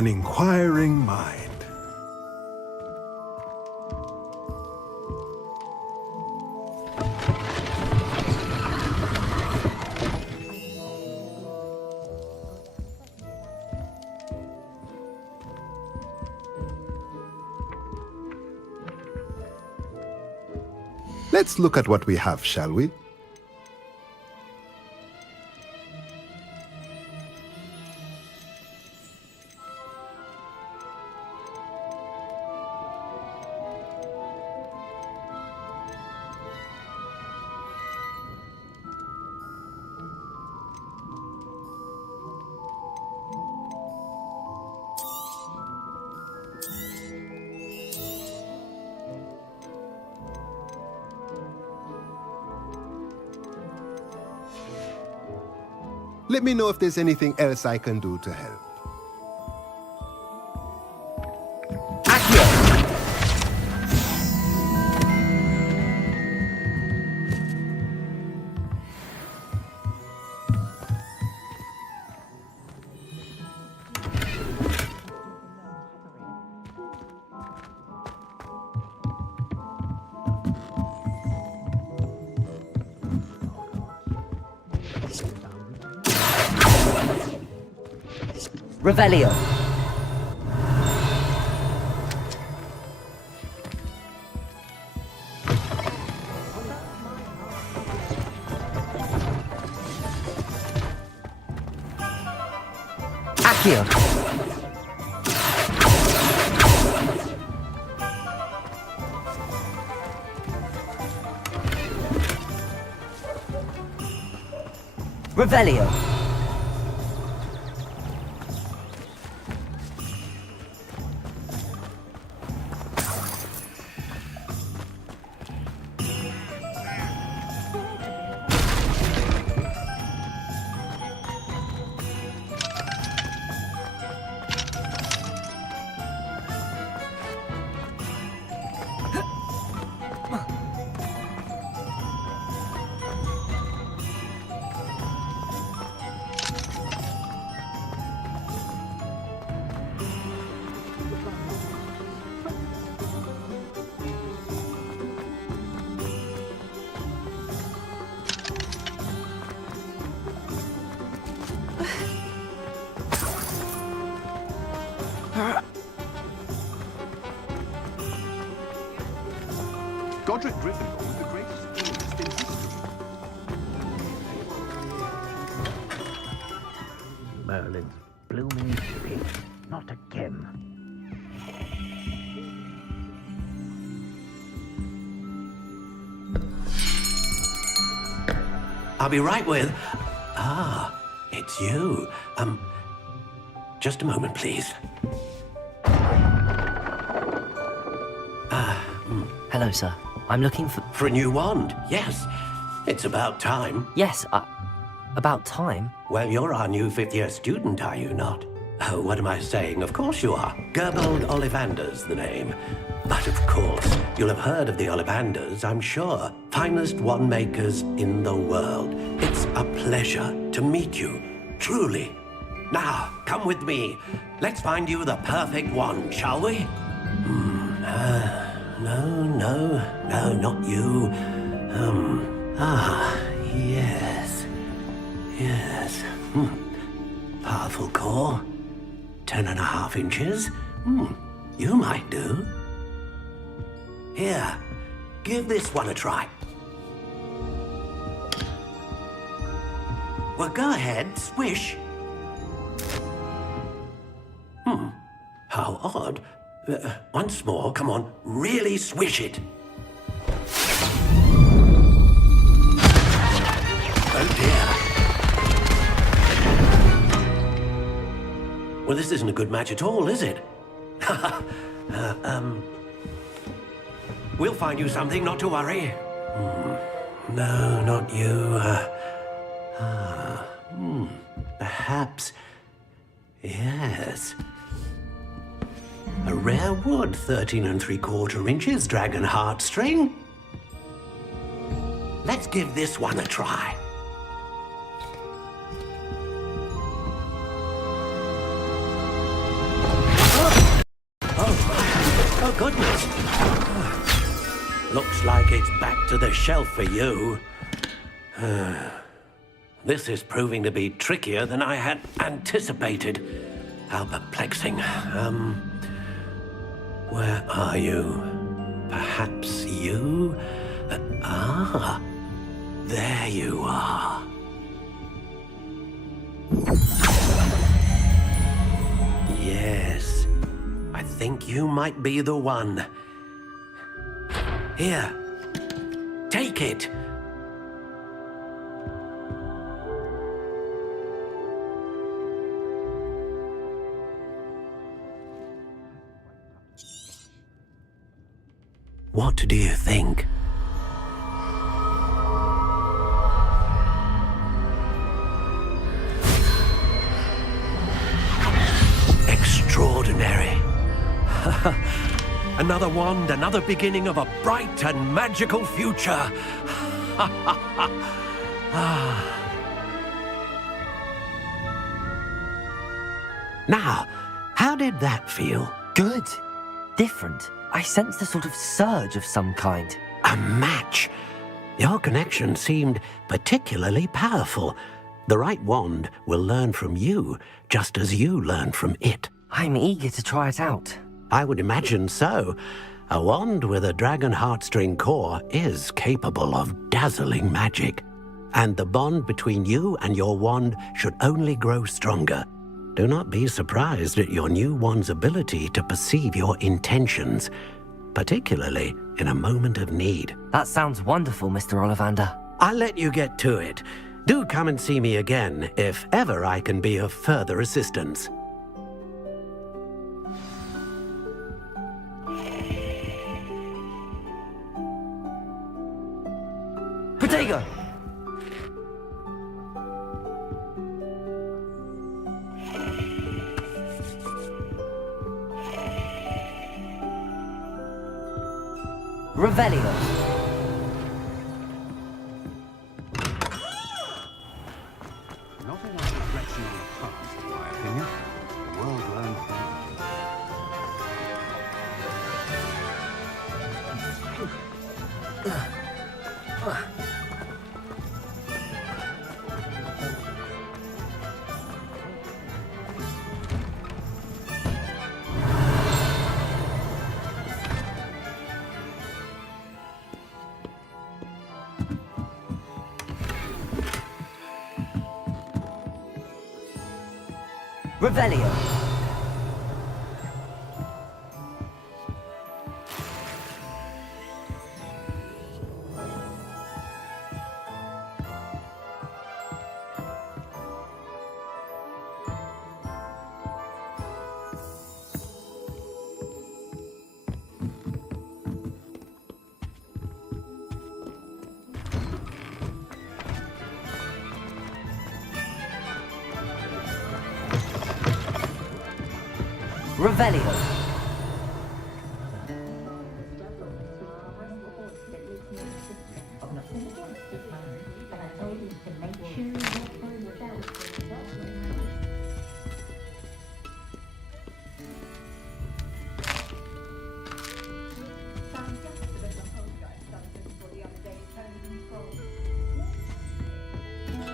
an inquiring mind. Let's look at what we have, shall we? Let me know if there's anything else I can do to help. Revelio. Accio. Revelio. Godric Gryffindor was the greatest duelist in history. Merlin's blooming pig, not again. I'll be right with... Ah, it's you. Just a moment, please. Hello, sir. I'm looking for... For a new wand, yes. It's about time. Yes, about time. Well, you're our new fifth-year student, are you not? Oh, what am I saying? Of course you are. Gerbold Ollivander's the name. But of course, you'll have heard of the Ollivanders, I'm sure. Finest wand makers in the world. It's a pleasure to meet you, truly. Now, come with me. Let's find you the perfect wand, shall we? No, not you. Yes. Powerful core. 10.5 inches. You might do. Here, give this one a try. Well, go ahead, swish. How odd. Once more, come on, really swish it. Oh dear. Well, this isn't a good match at all, is it? We'll find you something, not to worry. No, not you. Perhaps... Yes. A rare wood, 13 3/4 inches, dragon heartstring. Let's give this one a try. it's back to the shelf for you. This is proving to be trickier than I had anticipated. How perplexing. Where are you? Perhaps you? There you are. Yes, I think you might be the one. Here, take it. What do you think? Extraordinary. Another wand, another beginning of a bright and magical future. Now, how did that feel? Good. Different. I sensed a sort of surge of some kind. A match. Your connection seemed particularly powerful. The right wand will learn from you, just as you learn from it. I'm eager to try it out. I would imagine so. A wand with a dragon heartstring core is capable of dazzling magic. And the bond between you and your wand should only grow stronger. Do not be surprised at your new wand's ability to perceive your intentions, particularly in a moment of need. That sounds wonderful, Mr. Ollivander. I'll let you get to it. Do come and see me again if ever I can be of further assistance. Protego! Revelio. Nothing like reflection on the past, in my opinion. The world learned Revelio. Revelio.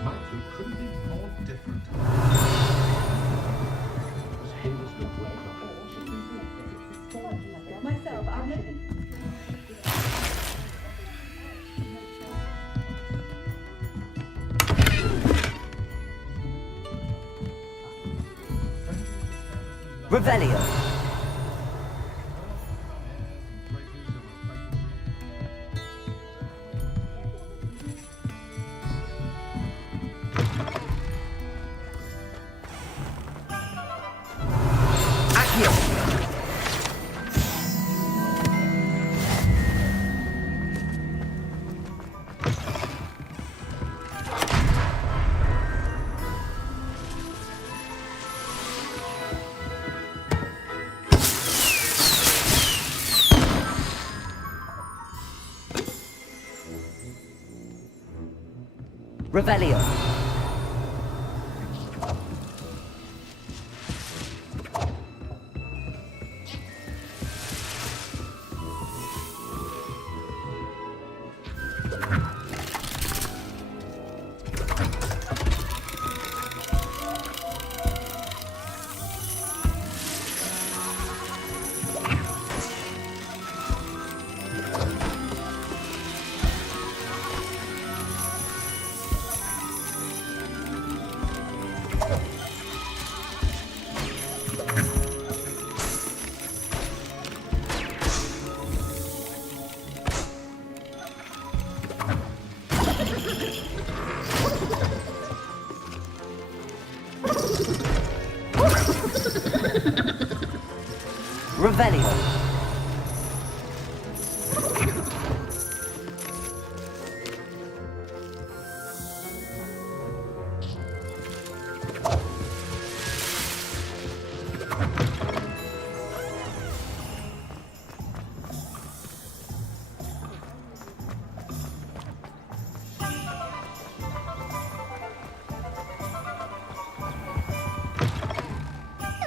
might we couldn't be more different. Myself, I'm never. Revelio. Accio. Revelio. Revelio.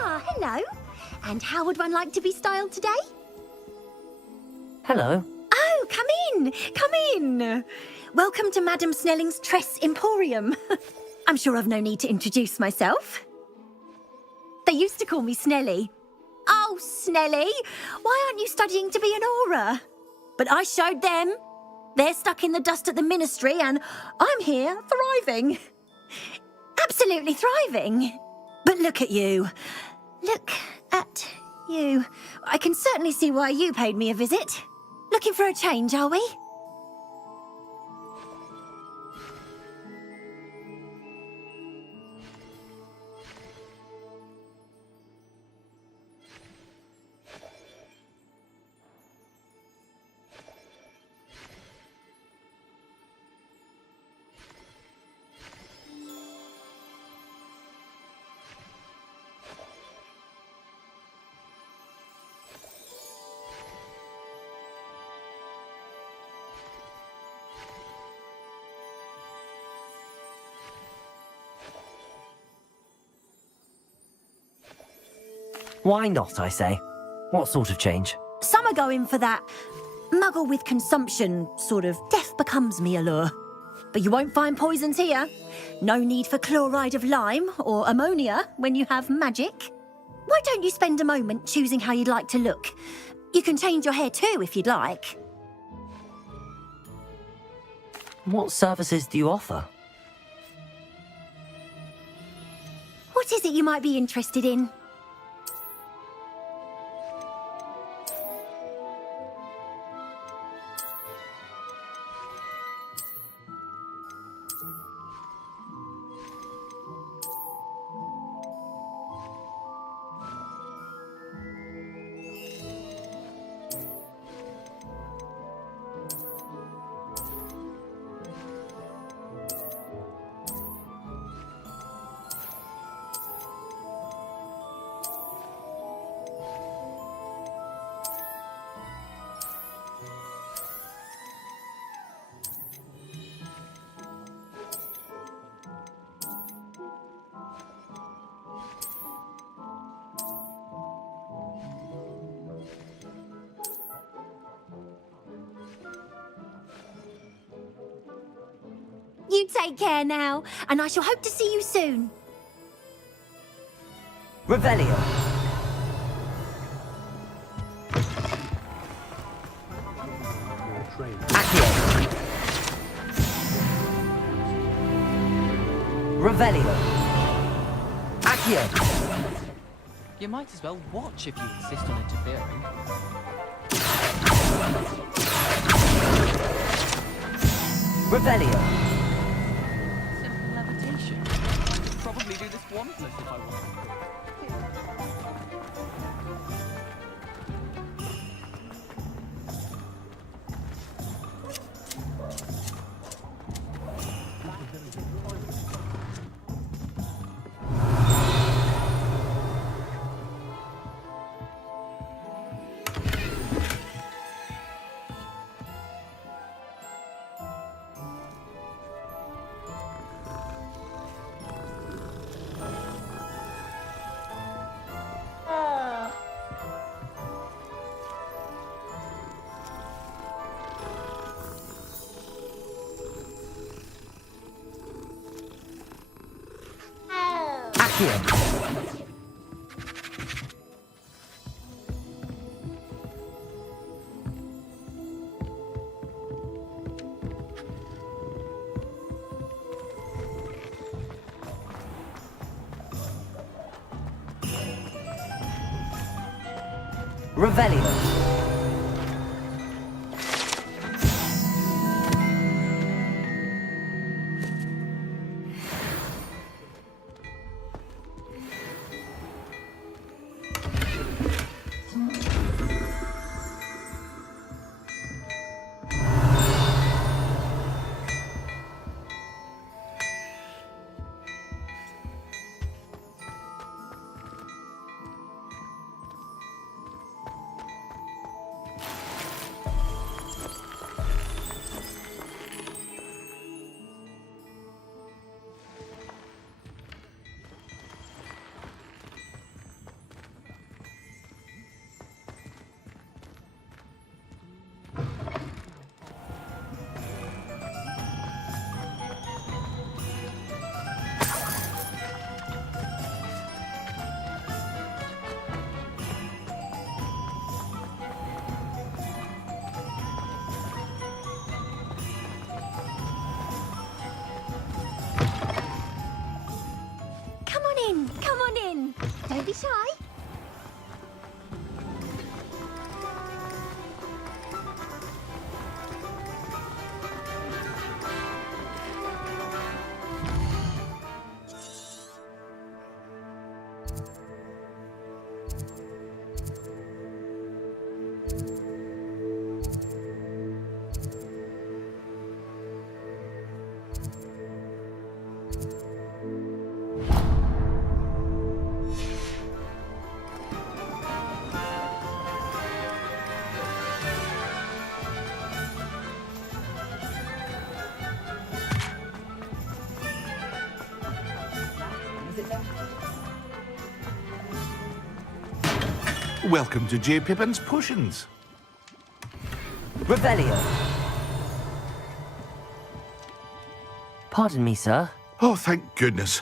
Ah, hello. And how would one like to be styled today? Hello. Oh, come in, come in. Welcome to Madame Snelling's Tress Emporium. I'm sure I've no need to introduce myself. They used to call me Snelly. Oh, Snelly, why aren't you studying to be an aura? But I showed them. They're stuck in the dust at the ministry and I'm here thriving. Absolutely thriving. But look at you. Look at you. I can certainly see why you paid me a visit. Looking for a change, are we? Why not, I say? What sort of change? Some are going for that muggle with consumption, sort of death becomes me allure. But you won't find poisons here. No need for chloride of lime or ammonia when you have magic. Why don't you spend a moment choosing how you'd like to look? You can change your hair too if you'd like. What services do you offer? What is it you might be interested in? You take care now, and I shall hope to see you soon. Revelio. Accio. Revelio. Accio. You might as well watch if you insist on interfering. Revelio. Simple levitation. I could probably do this wandless if I wanted. Accio. Revelio. Come on in, come on in. Don't be shy. Welcome to J. Pippin's Potions. Revelio. Pardon me, sir. Oh, thank goodness.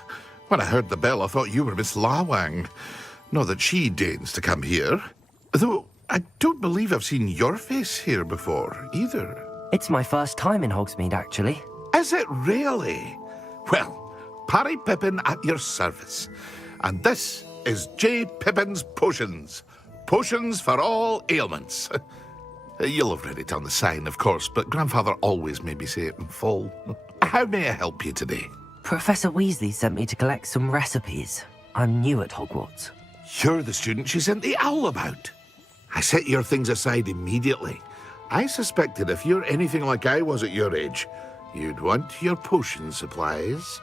When I heard the bell, I thought you were Miss Lawang. Not that she deigns to come here. Though I don't believe I've seen your face here before, either. It's my first time in Hogsmeade, actually. Is it really? Well, Parry Pippin at your service. And this is J. Pippin's Potions. Potions for all ailments. You'll have read it on the sign, of course, but Grandfather always made me say it in full. How may I help you today? Professor Weasley sent me to collect some recipes. I'm new at Hogwarts. You're the student she sent the owl about. I set your things aside immediately. I suspected if you're anything like I was at your age, you'd want your potion supplies.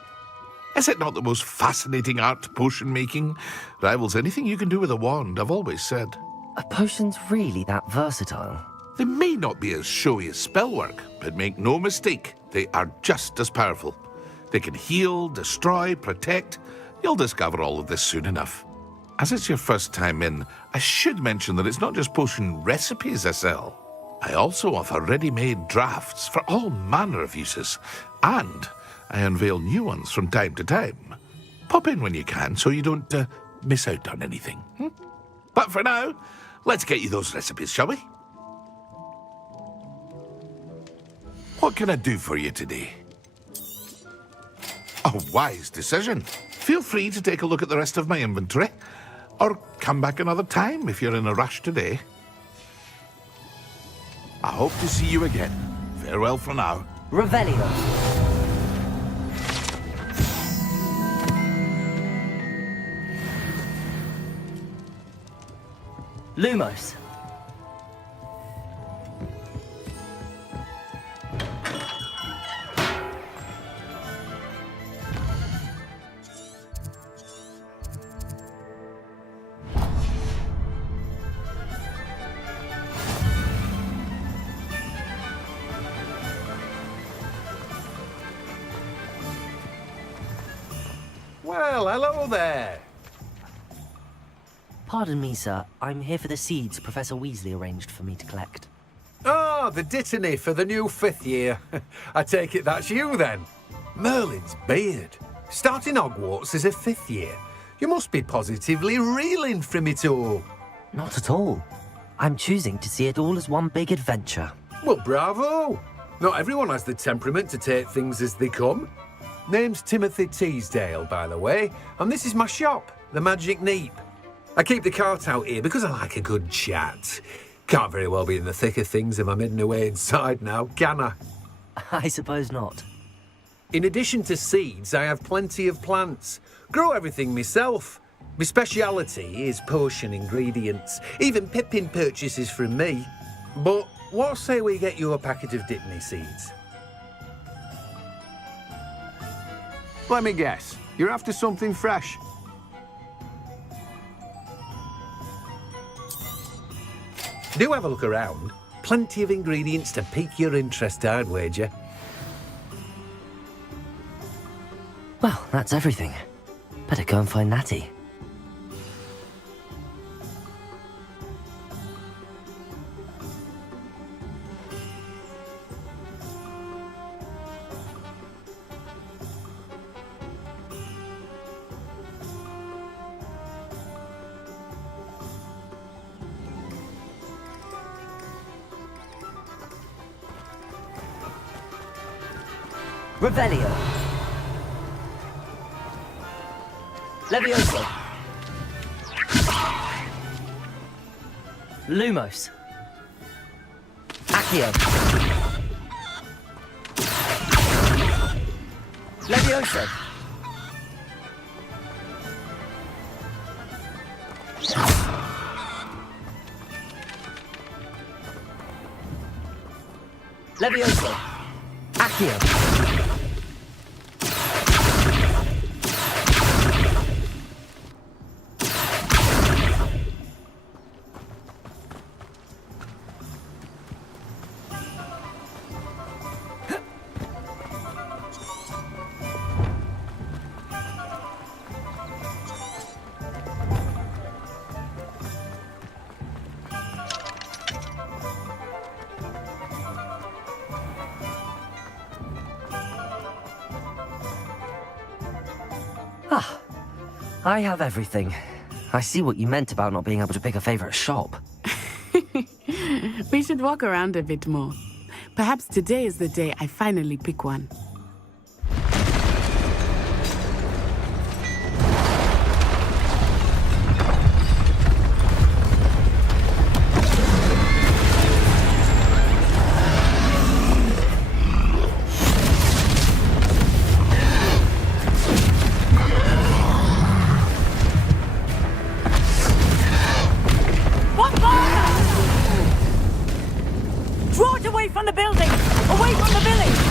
Is it not the most fascinating art, potion making? Rivals anything you can do with a wand, I've always said. Are potions really that versatile? They may not be as showy as spellwork, but make no mistake, they are just as powerful. They can heal, destroy, protect. You'll discover all of this soon enough. As it's your first time in, I should mention that it's not just potion recipes I sell. I also offer ready-made drafts for all manner of uses, and I unveil new ones from time to time. Pop in when you can so you don't miss out on anything. But for now, let's get you those recipes, shall we? What can I do for you today? A wise decision. Feel free to take a look at the rest of my inventory, or come back another time if you're in a rush today. I hope to see you again. Farewell for now. Revelio. Lumos. Well, hello there. Pardon me, sir. I'm here for the seeds Professor Weasley arranged for me to collect. Ah, the dittany for the new 5th year. I take it that's you then. Merlin's beard. Starting Hogwarts is a 5th year. You must be positively reeling from it all. Not at all. I'm choosing to see it all as one big adventure. Well, bravo! Not everyone has the temperament to take things as they come. Name's Timothy Teasdale, by the way, and this is my shop, the Magic Neep. I keep the cart out here because I like a good chat. Can't very well be in the thick of things if I'm hidden away inside now, can I? I suppose not. In addition to seeds, I have plenty of plants. Grow everything myself. My speciality is potion ingredients. Even Pippin purchases from me. But what say we get you a packet of Dittany seeds? Let me guess. You're after something fresh. Do have a look around. Plenty of ingredients to pique your interest, I'd wager. Well, that's everything. Better go and find Natty. Revelio. Levioso. Lumos. Accio. Levioso. Levioso. Accio. Ah, I have everything. I see what you meant about not being able to pick a favorite shop. We should walk around a bit more. Perhaps today is the day I finally pick one. Draw it away from the building! Away from the village!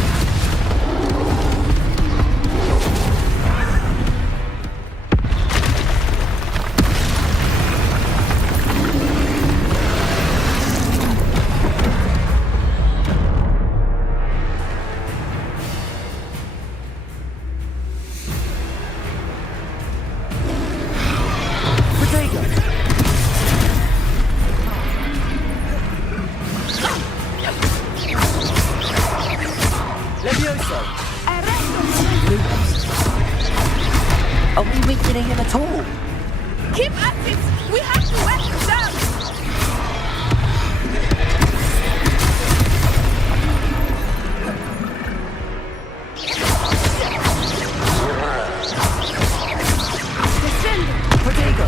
Are we weakening him at all? Keep at it! We have to wet him down! Protego!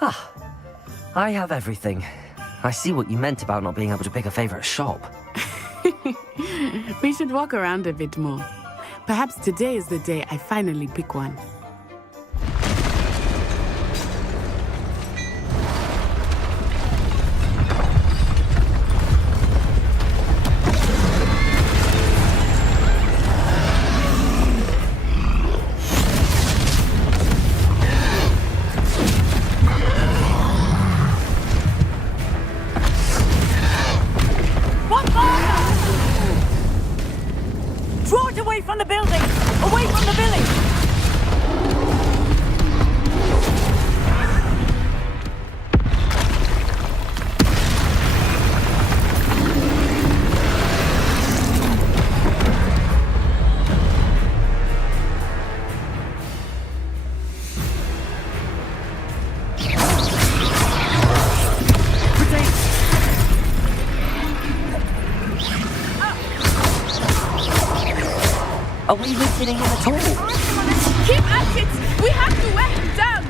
Ah, I have everything. I see what you meant about not being able to pick a favorite shop. We should walk around a bit more. Perhaps today is the day I finally pick one. Draw it away from the building! Away from the village! Are we weakening him at all? Keep at it! We have to wear him down!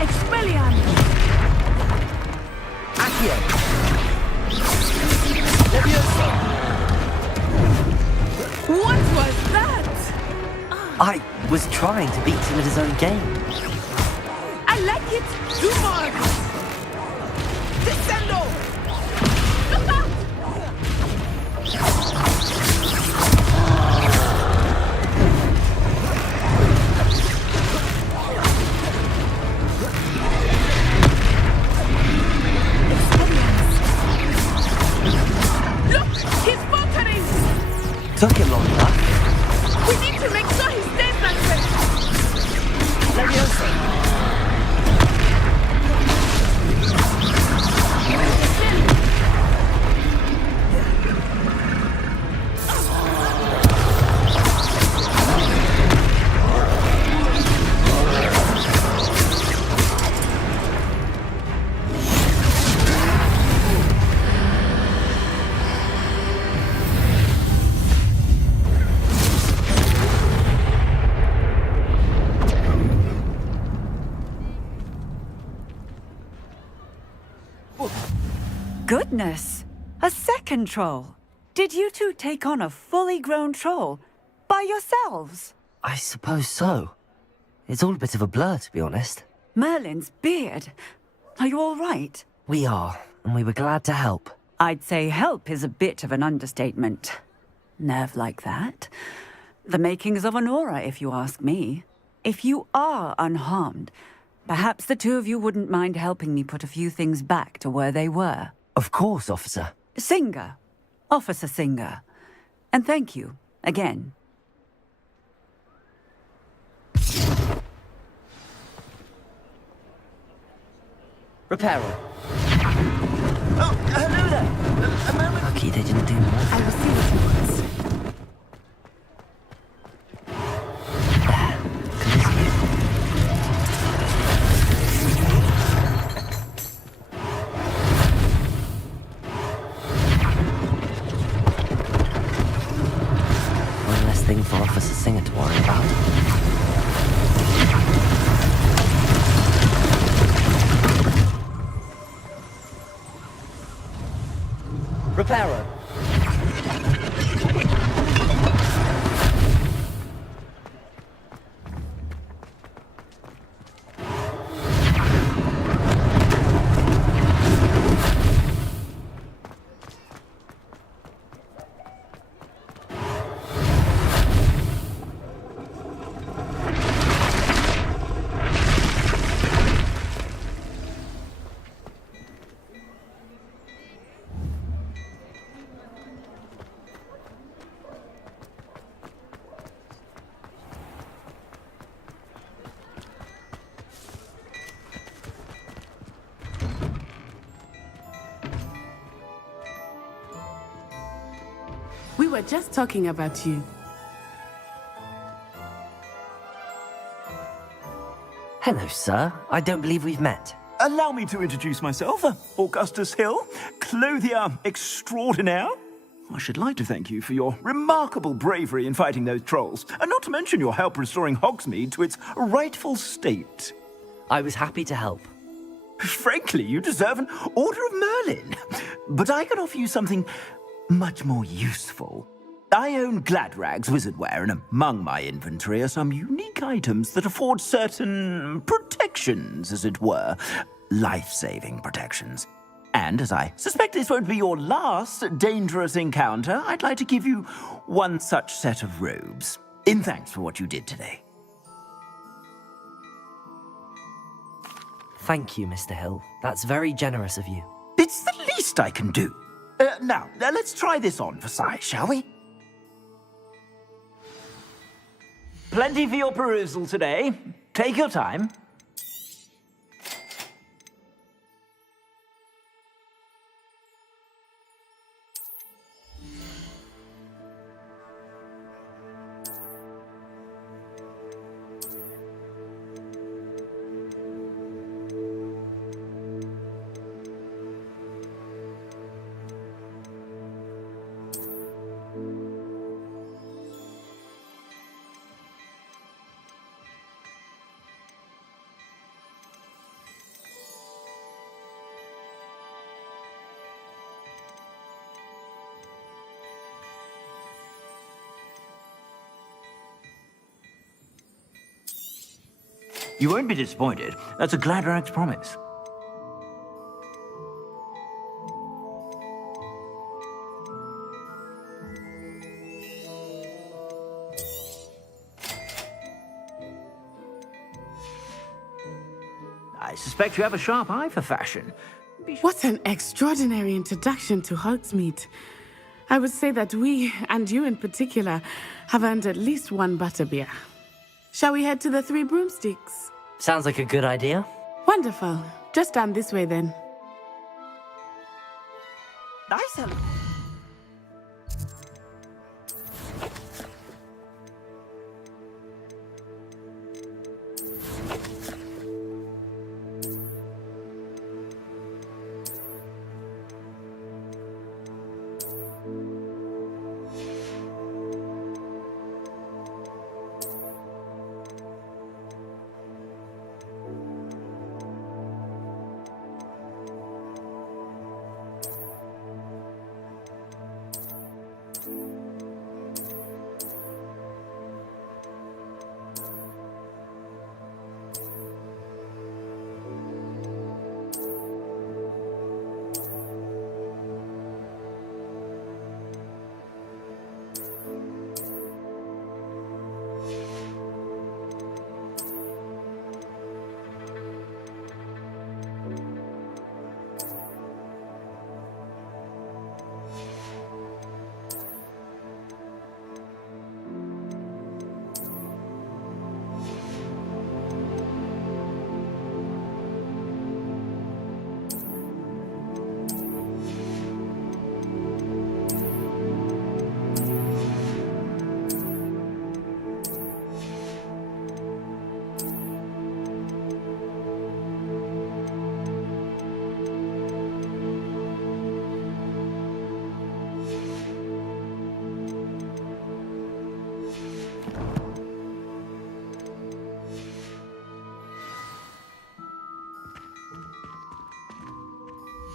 Expelliarmus! Accio! What was that? I was trying to beat him at his own game. I like it! Do more! Descendo! Look out! Look! He's faltering! Took him long enough. We need to make sure he stays like this! Leviosa! Goodness! A second troll! Did you two take on a fully grown troll? By yourselves? I suppose so. It's all a bit of a blur, to be honest. Merlin's beard. Are you all right? We are, and we were glad to help. I'd say help is a bit of an understatement. Nerve like that. The makings of an aura, if you ask me. If you are unharmed, perhaps the two of you wouldn't mind helping me put a few things back to where they were. Of course, officer. Singer. Officer Singer. And thank you, again. Repairer. Oh, hello there. A moment. Lucky they didn't do more. I will see what he wants. One less thing for Officer Singer to worry about. Repairer. We were just talking about you. Hello, sir. I don't believe we've met. Allow me to introduce myself, Augustus Hill, clothier extraordinaire. I should like to thank you for your remarkable bravery in fighting those trolls, and not to mention your help restoring Hogsmeade to its rightful state. I was happy to help. Frankly, you deserve an Order of Merlin. But I can offer you something much more useful. I own Gladrag's wizardware, and among my inventory are some unique items that afford certain protections, as it were. Life-saving protections. And as I suspect this won't be your last dangerous encounter, I'd like to give you one such set of robes, in thanks for what you did today. Thank you, Mr. Hill. That's very generous of you. It's the least I can do. Now, let's try this on for size, shall we? Plenty for your perusal today. Take your time. You won't be disappointed. That's a Gladrag's promise. I suspect you have a sharp eye for fashion. What an extraordinary introduction to Hogsmeade. I would say that we, and you in particular, have earned at least one butterbeer. Shall we head to the Three Broomsticks? Sounds like a good idea. Wonderful. Just down this way then. Nice.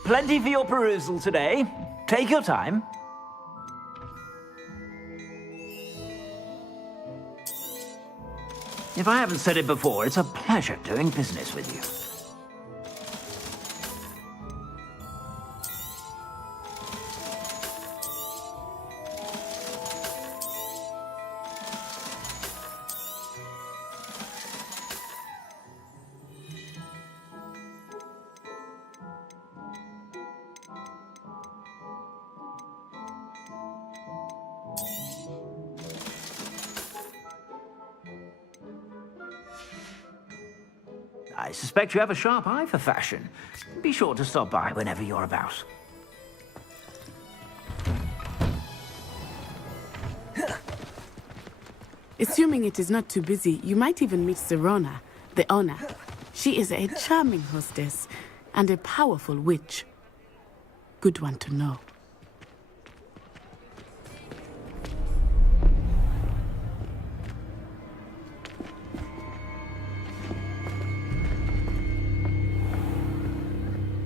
Plenty for your perusal today. Take your time. If I haven't said it before, it's a pleasure doing business with you. I suspect you have a sharp eye for fashion. Be sure to stop by whenever you're about. Assuming it is not too busy, you might even meet Serona, the owner. She is a charming hostess and a powerful witch. Good one to know.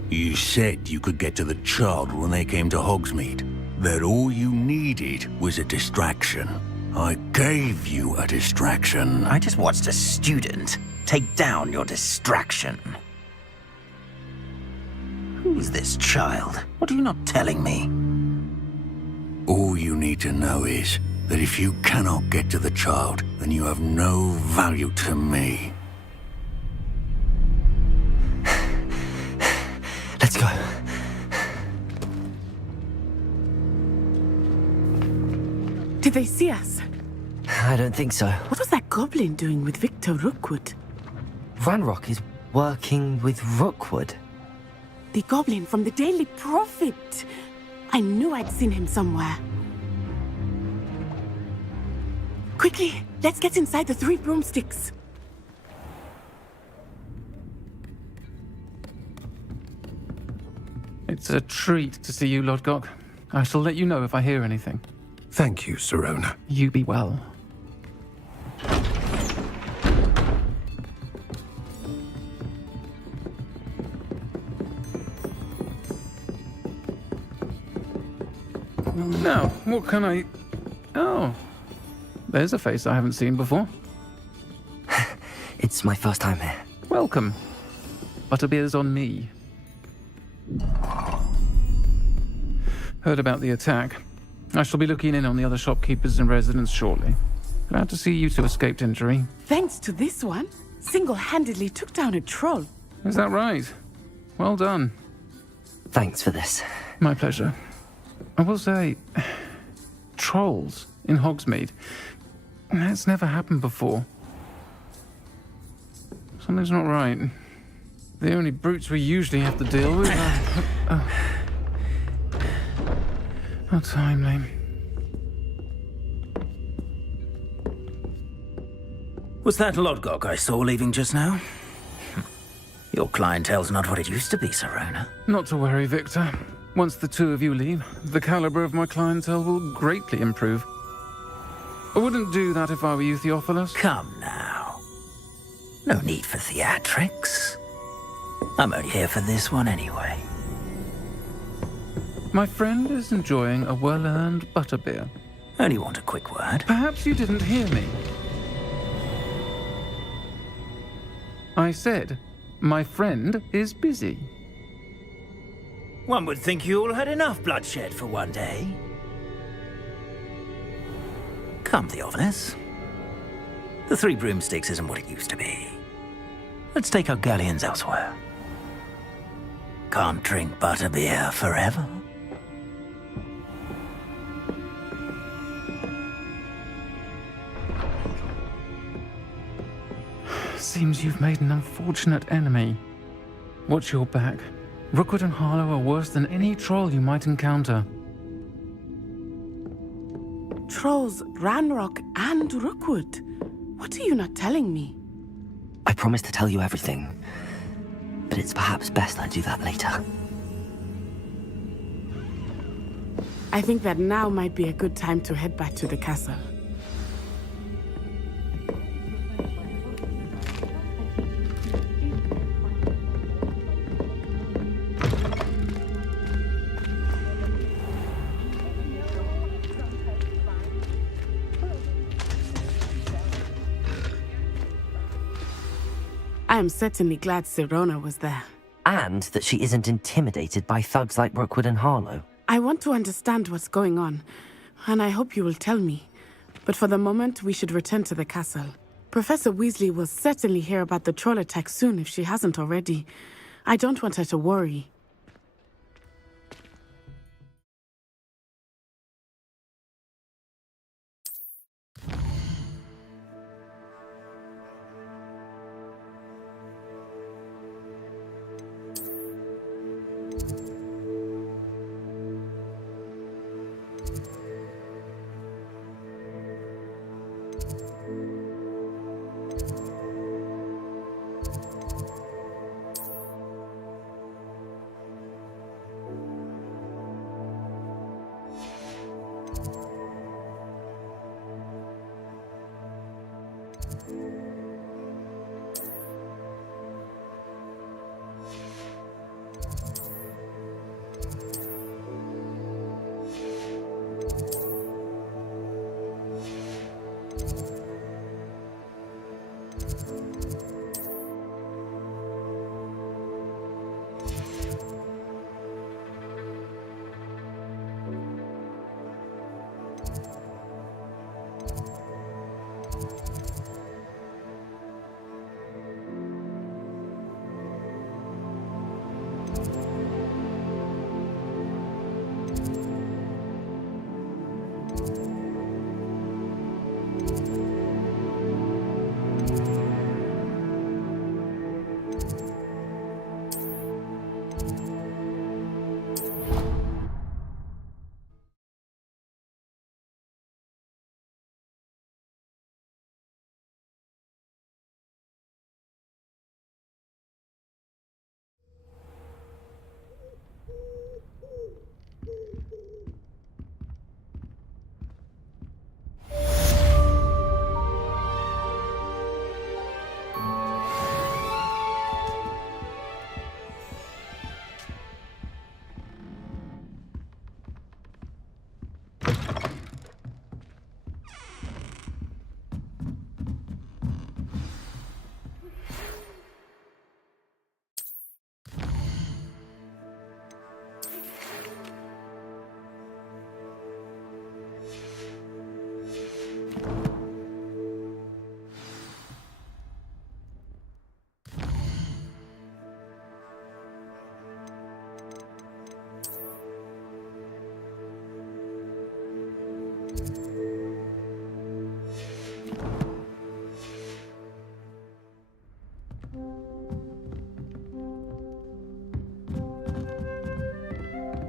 You said you could get to the child when they came to Hogsmeade. That all you needed was a distraction. I gave you a distraction. I just watched a student take down your distraction. Who's this child? What are you not telling me? All you need to know is that if you cannot get to the child, then you have no value to me. Let's go. Did they see us? I don't think so. What was that goblin doing with Victor Rookwood? Ranrock is working with Rookwood. The goblin from the Daily Prophet. I knew I'd seen him somewhere. Quickly, let's get inside the Three Broomsticks. It's a treat to see you, Lodgok. I shall let you know if I hear anything. Thank you, Sirona. You be well. Now, what can I... Oh, there's a face I haven't seen before. It's my first time here. Welcome. Butterbeer's on me. Heard about the attack. I shall be looking in on the other shopkeepers and residents shortly. Glad to see you two escaped injury. Thanks to this one, single-handedly took down a troll. Is that right? Well done. Thanks for this. My pleasure. I will say, trolls in Hogsmeade. That's never happened before. Something's not right. The only brutes we usually have to deal with are... How timely. Was that Lodgok I saw leaving just now? Your clientele's not what it used to be, Sirona. Not to worry, Victor. Once the two of you leave, the caliber of my clientele will greatly improve. I wouldn't do that if I were you, Theophilus. Come now. No need for theatrics. I'm only here for this one anyway. My friend is enjoying a well-earned butterbeer. Only want a quick word. Perhaps you didn't hear me. I said, my friend is busy. One would think you all had enough bloodshed for one day. Come, Theophilus. The Three Broomsticks isn't what it used to be. Let's take our galleons elsewhere. Can't drink butterbeer forever. Seems you've made an unfortunate enemy. Watch your back. Rookwood and Harlow are worse than any troll you might encounter. Trolls, Ranrock, and Rookwood. What are you not telling me? I promise to tell you everything, but it's perhaps best I do that later. I think that now might be a good time to head back to the castle. I am certainly glad Sirona was there. And that she isn't intimidated by thugs like Rookwood and Harlow. I want to understand what's going on, and I hope you will tell me. But for the moment, we should return to the castle. Professor Weasley will certainly hear about the troll attack soon if she hasn't already. I don't want her to worry.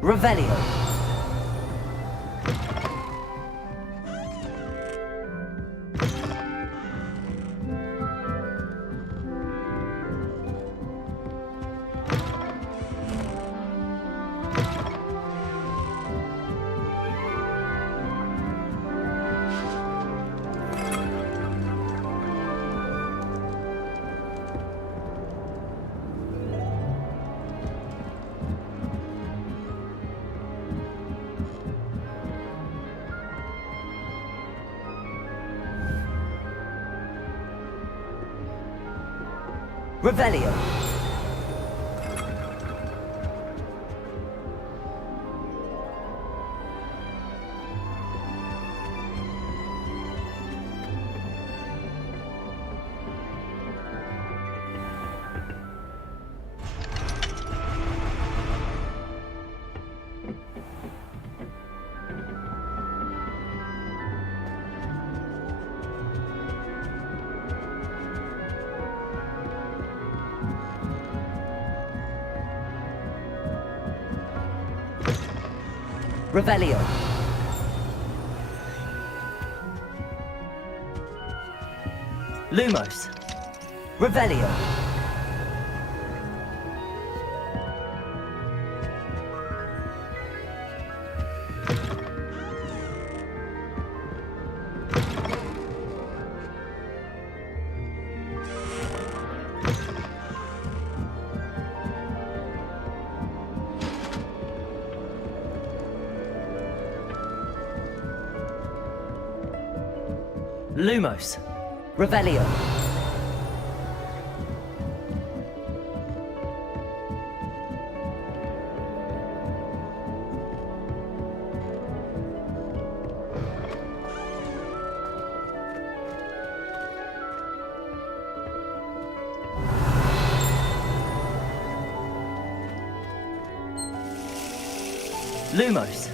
Revelio. Revelio. Revelio. Lumos. Revelio. Lumos. Revelio. Lumos.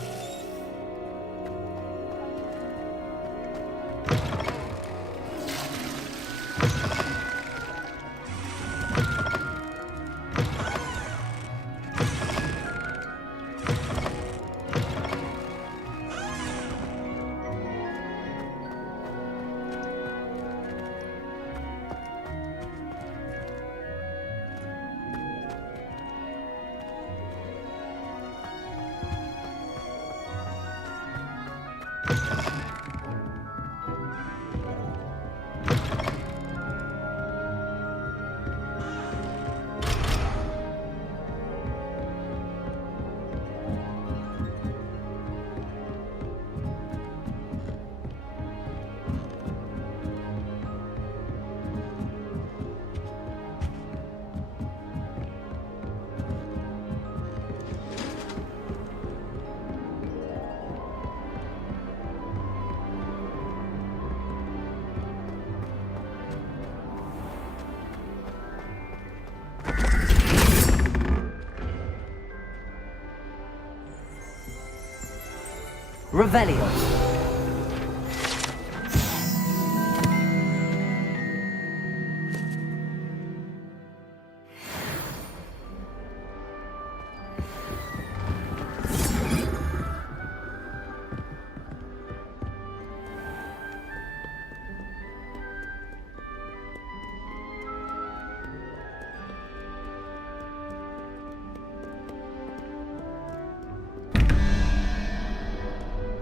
Revelio.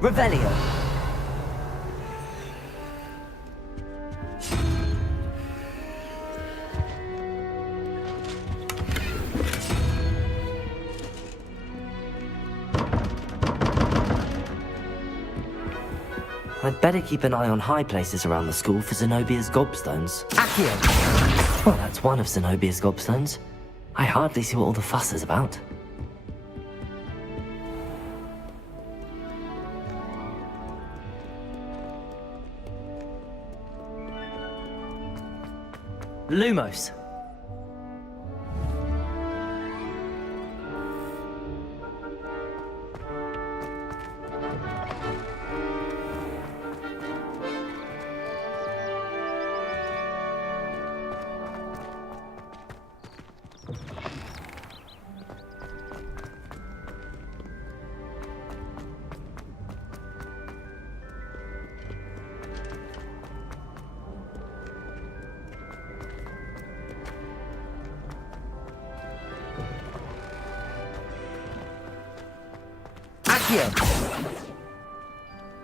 Revelio. I'd better keep an eye on high places around the school for Zenobia's gobstones. Accio! Well, that's one of Zenobia's gobstones. I hardly see what all the fuss is about. Lumos.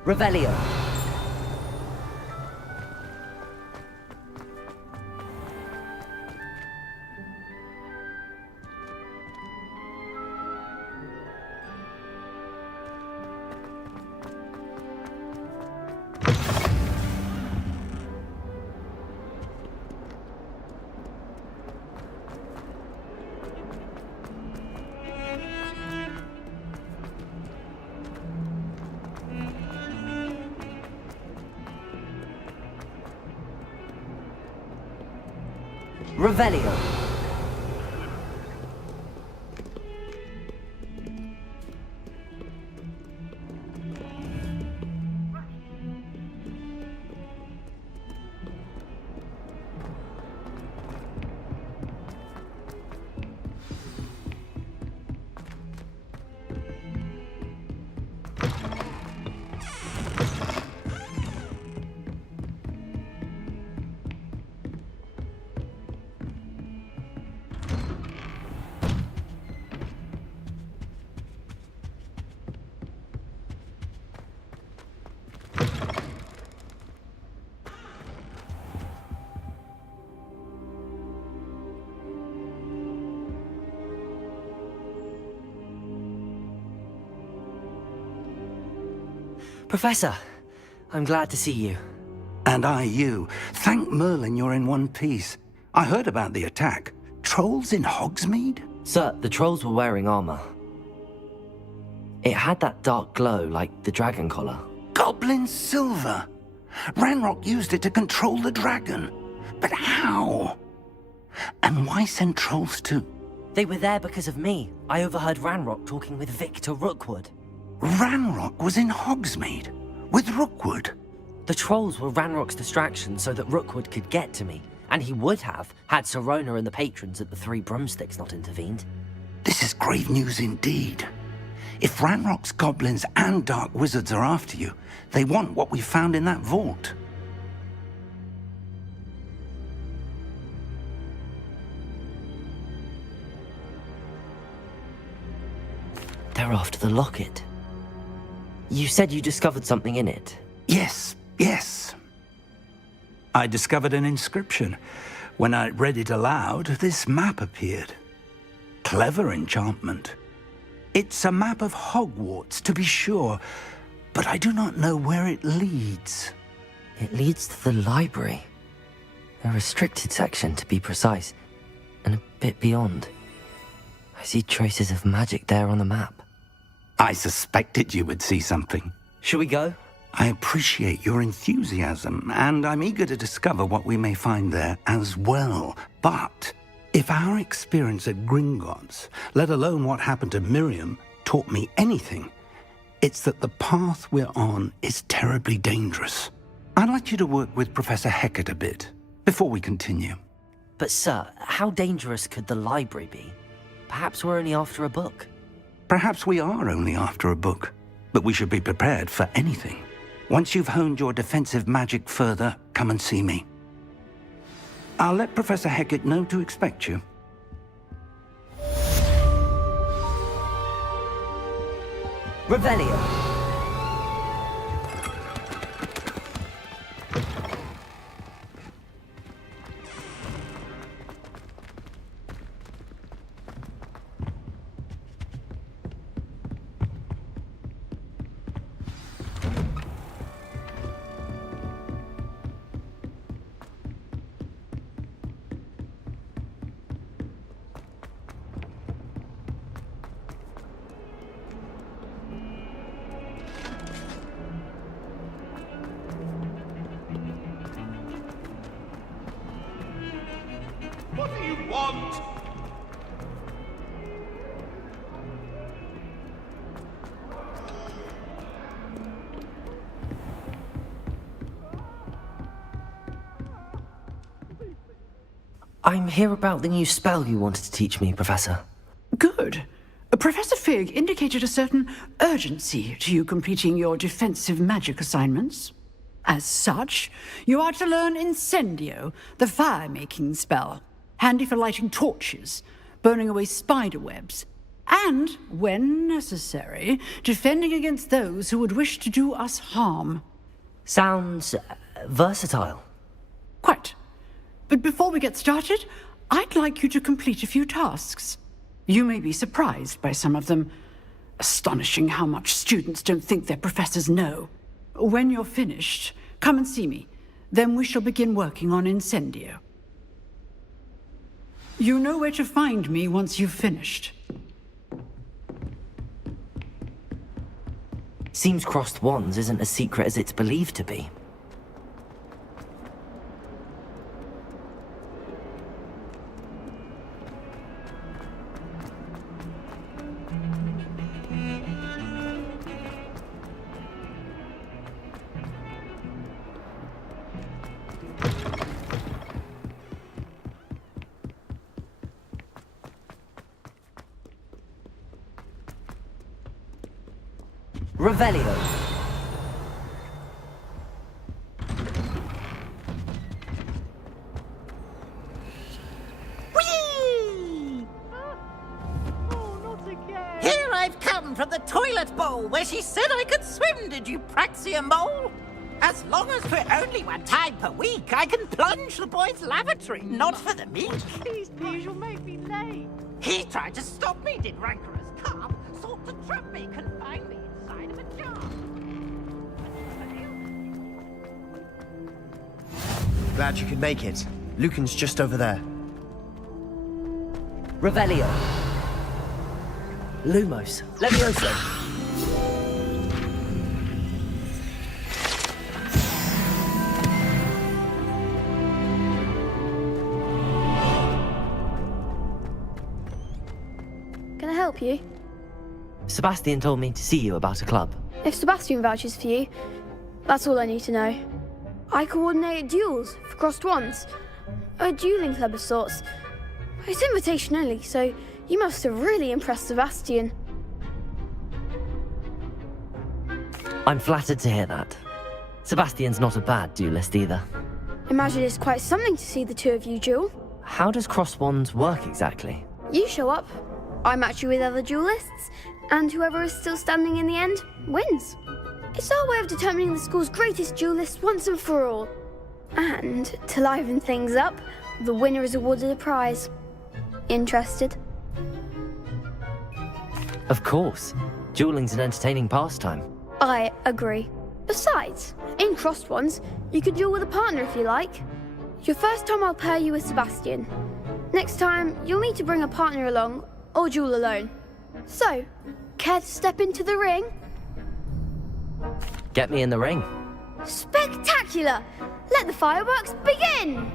Revelio. Revelio. Professor, I'm glad to see you. And I you. Thank Merlin you're in one piece. I heard about the attack. Trolls in Hogsmeade? Sir, the trolls were wearing armor. It had that dark glow like the dragon collar. Goblin silver! Ranrock used it to control the dragon. But how? And why send trolls too? They were there because of me. I overheard Ranrock talking with Victor Rookwood. Ranrock was in Hogsmeade? With Rookwood? The trolls were Ranrock's distraction so that Rookwood could get to me. And he would have, had Sirona and the patrons at the Three Broomsticks not intervened. This is grave news indeed. If Ranrock's goblins and dark wizards are after you, they want what we found in that vault. They're after the locket. You said you discovered something in it. Yes. I discovered an inscription. When I read it aloud, this map appeared. Clever enchantment. It's a map of Hogwarts, to be sure, but I do not know where it leads. It leads to the library. A restricted section, to be precise, and a bit beyond. I see traces of magic there on the map. I suspected you would see something. Shall we go? I appreciate your enthusiasm, and I'm eager to discover what we may find there as well. But if our experience at Gringotts, let alone what happened to Miriam, taught me anything, It's that the path we're on is terribly dangerous. I'd like you to work with Professor Hecat a bit before we continue. But sir, how dangerous could the library be? Perhaps we're only after a book. Perhaps we are only after a book, but we should be prepared for anything. Once you've honed your defensive magic further, come and see me. I'll let Professor Hecat know to expect you. Revelio. What do you want? I'm here about the new spell you wanted to teach me, Professor. Good. Professor Fig indicated a certain urgency to you completing your defensive magic assignments. As such, you are to learn Incendio, the fire-making spell, handy for lighting torches, burning away spider webs, and, when necessary, defending against those who would wish to do us harm. Sounds versatile. Quite. But before we get started, I'd like you to complete a few tasks. You may be surprised by some of them. Astonishing how much students don't think their professors know. When you're finished, come and see me. Then we shall begin working on Incendio. You know where to find me once you've finished. Seems crossed wands isn't as secret as it's believed to be. Revelio. Whee! Here I've come from the toilet bowl where she said I could swim, did you praxia mole? As long as for only one time per week, I can plunge the boy's lavatory, not for the meat. Please, you'll make me late. He tried to stop me, did rancorous carp, sought to trap me, confine me inside of a jar. Glad you could make it. Lucan's just over there. Revelio. Lumos. Levioso. Can I help you? Sebastian told me to see you about a club. If Sebastian vouches for you, that's all I need to know. I coordinate duels for crossed wands. A dueling club of sorts. It's invitation only, so you must have really impressed Sebastian. I'm flattered to hear that. Sebastian's not a bad duelist either. Imagine it's quite something to see the two of you duel. How does cross wands work exactly? You show up, I match you with other duelists, and whoever is still standing in the end wins. It's our way of determining the school's greatest duelist once and for all. And, to liven things up, the winner is awarded a prize. Interested? Of course. Dueling's an entertaining pastime. I agree. Besides, in crossed ones, you can duel with a partner if you like. Your first time I'll pair you with Sebastian. Next time, you'll need to bring a partner along, or duel alone. So, care to step into the ring? Get me in the ring. Spectacular! Let the fireworks begin!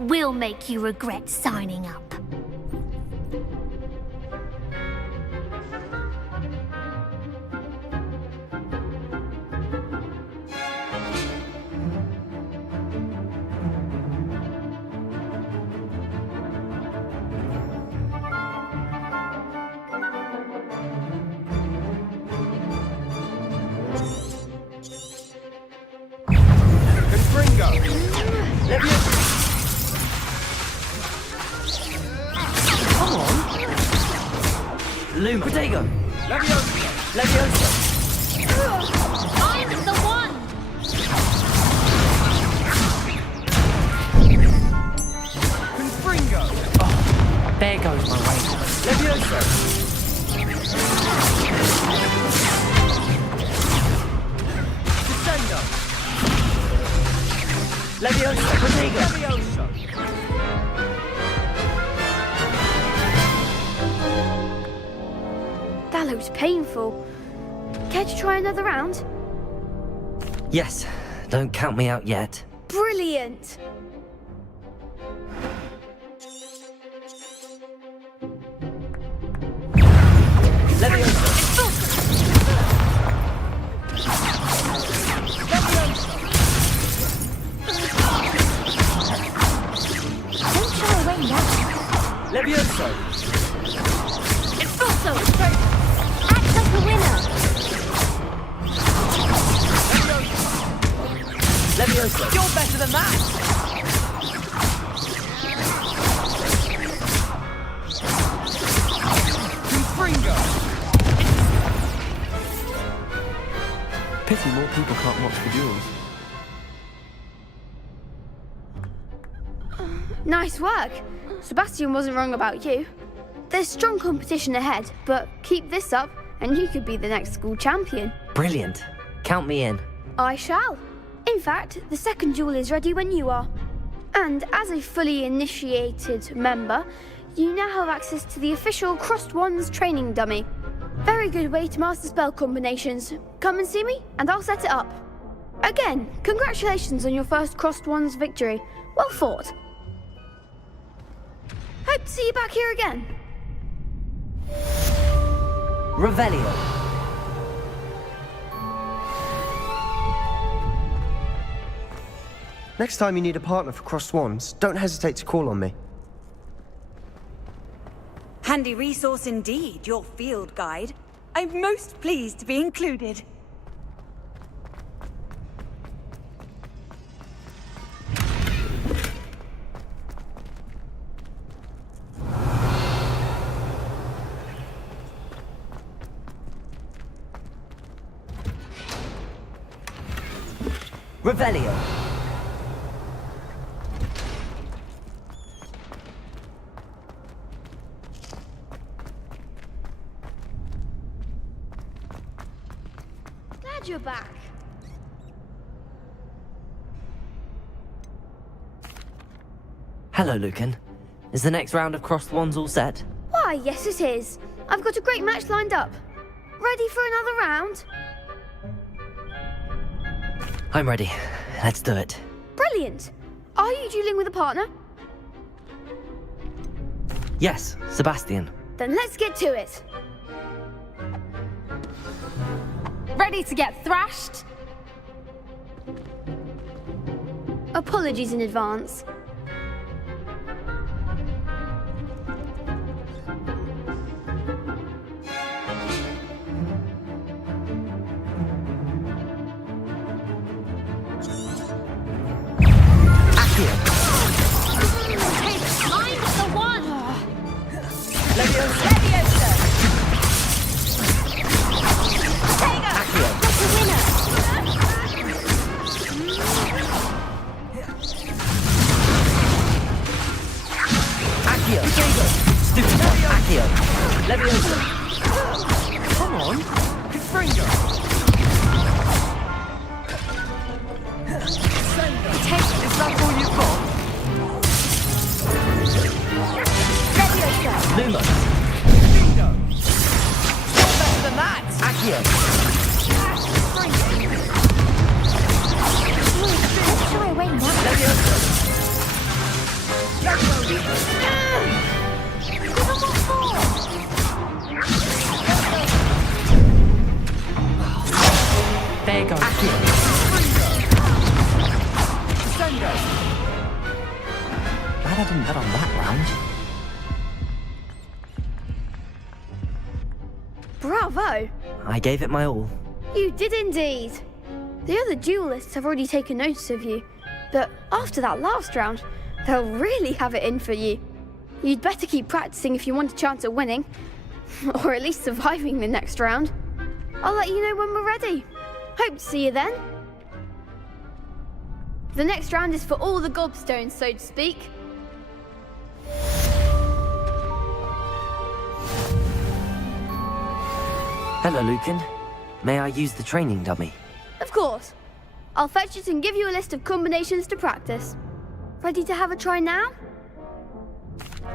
We'll make you regret signing up. Come on! Loom Protego! Leviosa! I'm the one! Confringo! Oh, there goes my way. Leviosa! Descendo! Leviosa! Protego! Leviosa! That looks painful. Care to try another round? Yes, don't count me out yet. Brilliant! Don't shy away now. Levioso! Expulso! Act like a winner! Levioso! You're better than that! Confringo! Pity more people can't watch the duels. Nice work. Sebastian wasn't wrong about you. There's strong competition ahead, but keep this up and you could be the next school champion. Brilliant. Count me in. I shall. In fact, the second duel is ready when you are. And as a fully initiated member, you now have access to the official Crossed Wands training dummy. Very good way to master spell combinations. Come and see me, and I'll set it up. Again, congratulations on your first Crossed Wands victory. Well fought. Hope to see you back here again. Revelio. Next time you need a partner for Crossed Wands, don't hesitate to call on me. Handy resource indeed, your field guide. I'm most pleased to be included. Revelio. Glad you're back. Hello, Lucan. Is the next round of Crossed Wands all set? Why, yes it is. I've got a great match lined up. Ready for another round? I'm ready. Let's do it. Brilliant. Are you dueling with a partner? Yes, Sebastian. Then let's get to it. Ready to get thrashed? Apologies in advance. Come on. Confringo. Is that all you've got? Lumos. Bingo. Still better than that. Accio. Don't shy away now. Leviosa. There goes. Accio. Glad I didn't bet on that round. Bravo! I gave it my all. You did indeed. The other duelists have already taken notice of you. But after that last round, they'll really have it in for you. You'd better keep practicing if you want a chance at winning. Or at least surviving the next round. I'll let you know when we're ready. Hope to see you then. The next round is for all the gobstones, so to speak. Hello, Lucan. May I use the training dummy? Of course. I'll fetch it and give you a list of combinations to practice. Ready to have a try now?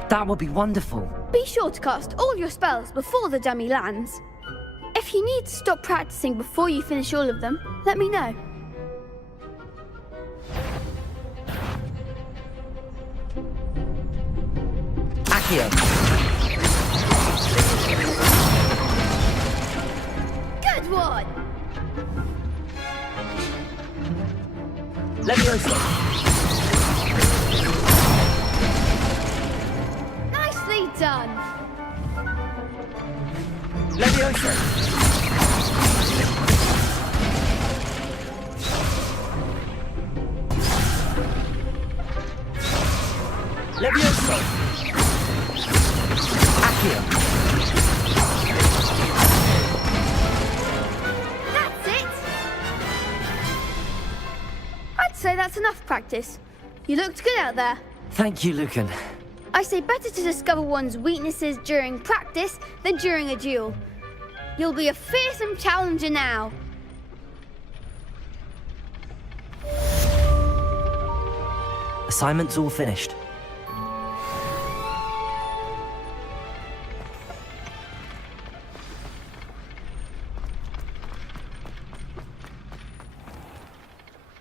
That would be wonderful. Be sure to cast all your spells before the dummy lands. If you need to stop practicing before you finish all of them, let me know. Accio. Good one! Leviosa. Nicely done! Leviosa. Leviosa. Accio. That's it! I'd say that's enough practice. You looked good out there. Thank you, Lucan. I say better to discover one's weaknesses during practice than during a duel. You'll be a fearsome challenger now. Assignment's all finished.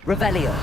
Revelio.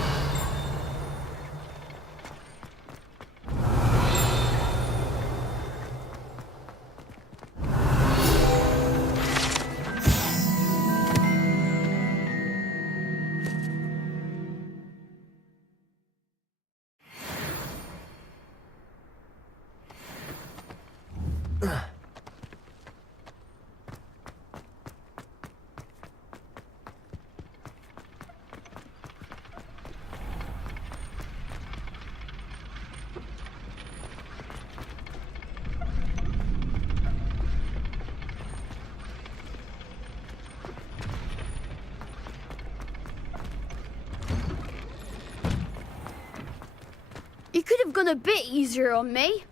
You could have gone a bit easier on me.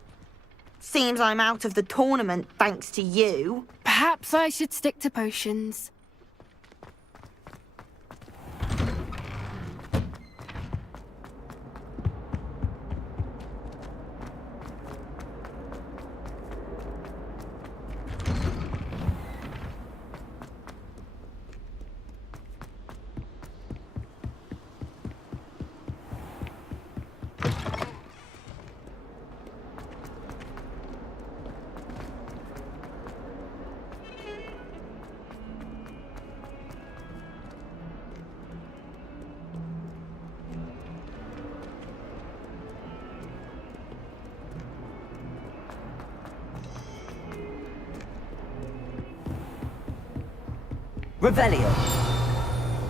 Seems I'm out of the tournament thanks to you. Perhaps I should stick to potions. Revelio.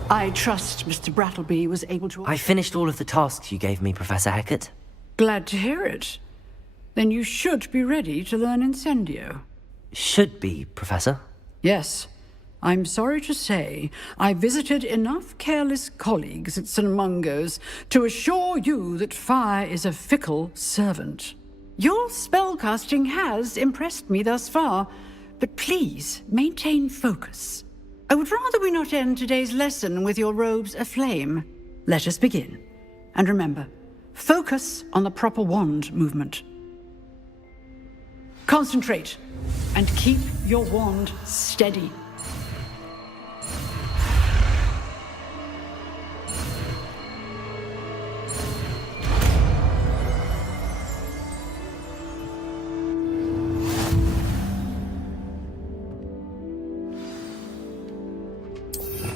I trust Mr. Brattleby was able to... I finished all of the tasks you gave me, Professor Hecat. Glad to hear it. Then you should be ready to learn Incendio. Should be, Professor. Yes. I'm sorry to say, I visited enough careless colleagues at St. Mungo's to assure you that fire is a fickle servant. Your spellcasting has impressed me thus far, but please maintain focus. I would rather we not end today's lesson with your robes aflame. Let us begin. And remember, focus on the proper wand movement. Concentrate, and keep your wand steady.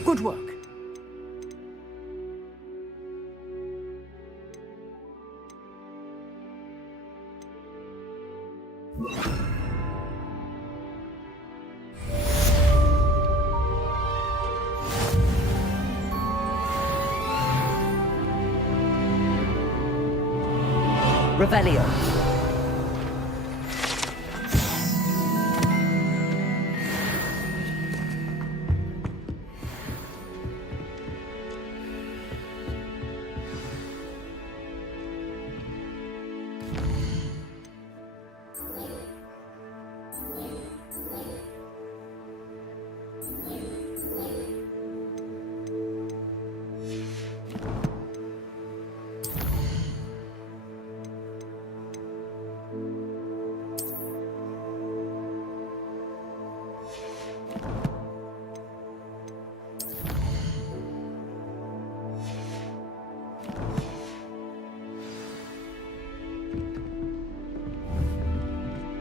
Good work. Revelio.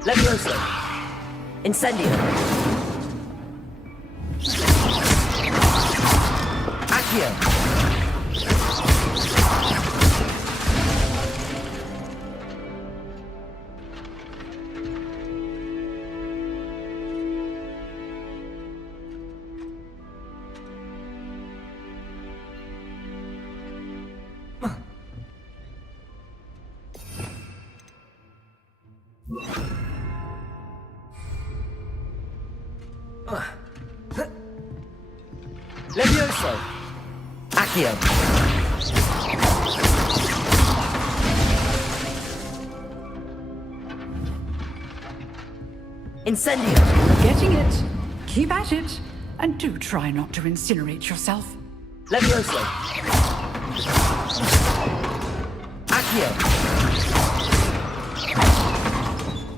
Levioso. Incendio. Accio. Levioso. Accio. Incendio. Getting it. Keep at it. And do try not to incinerate yourself. Levioso. Accio.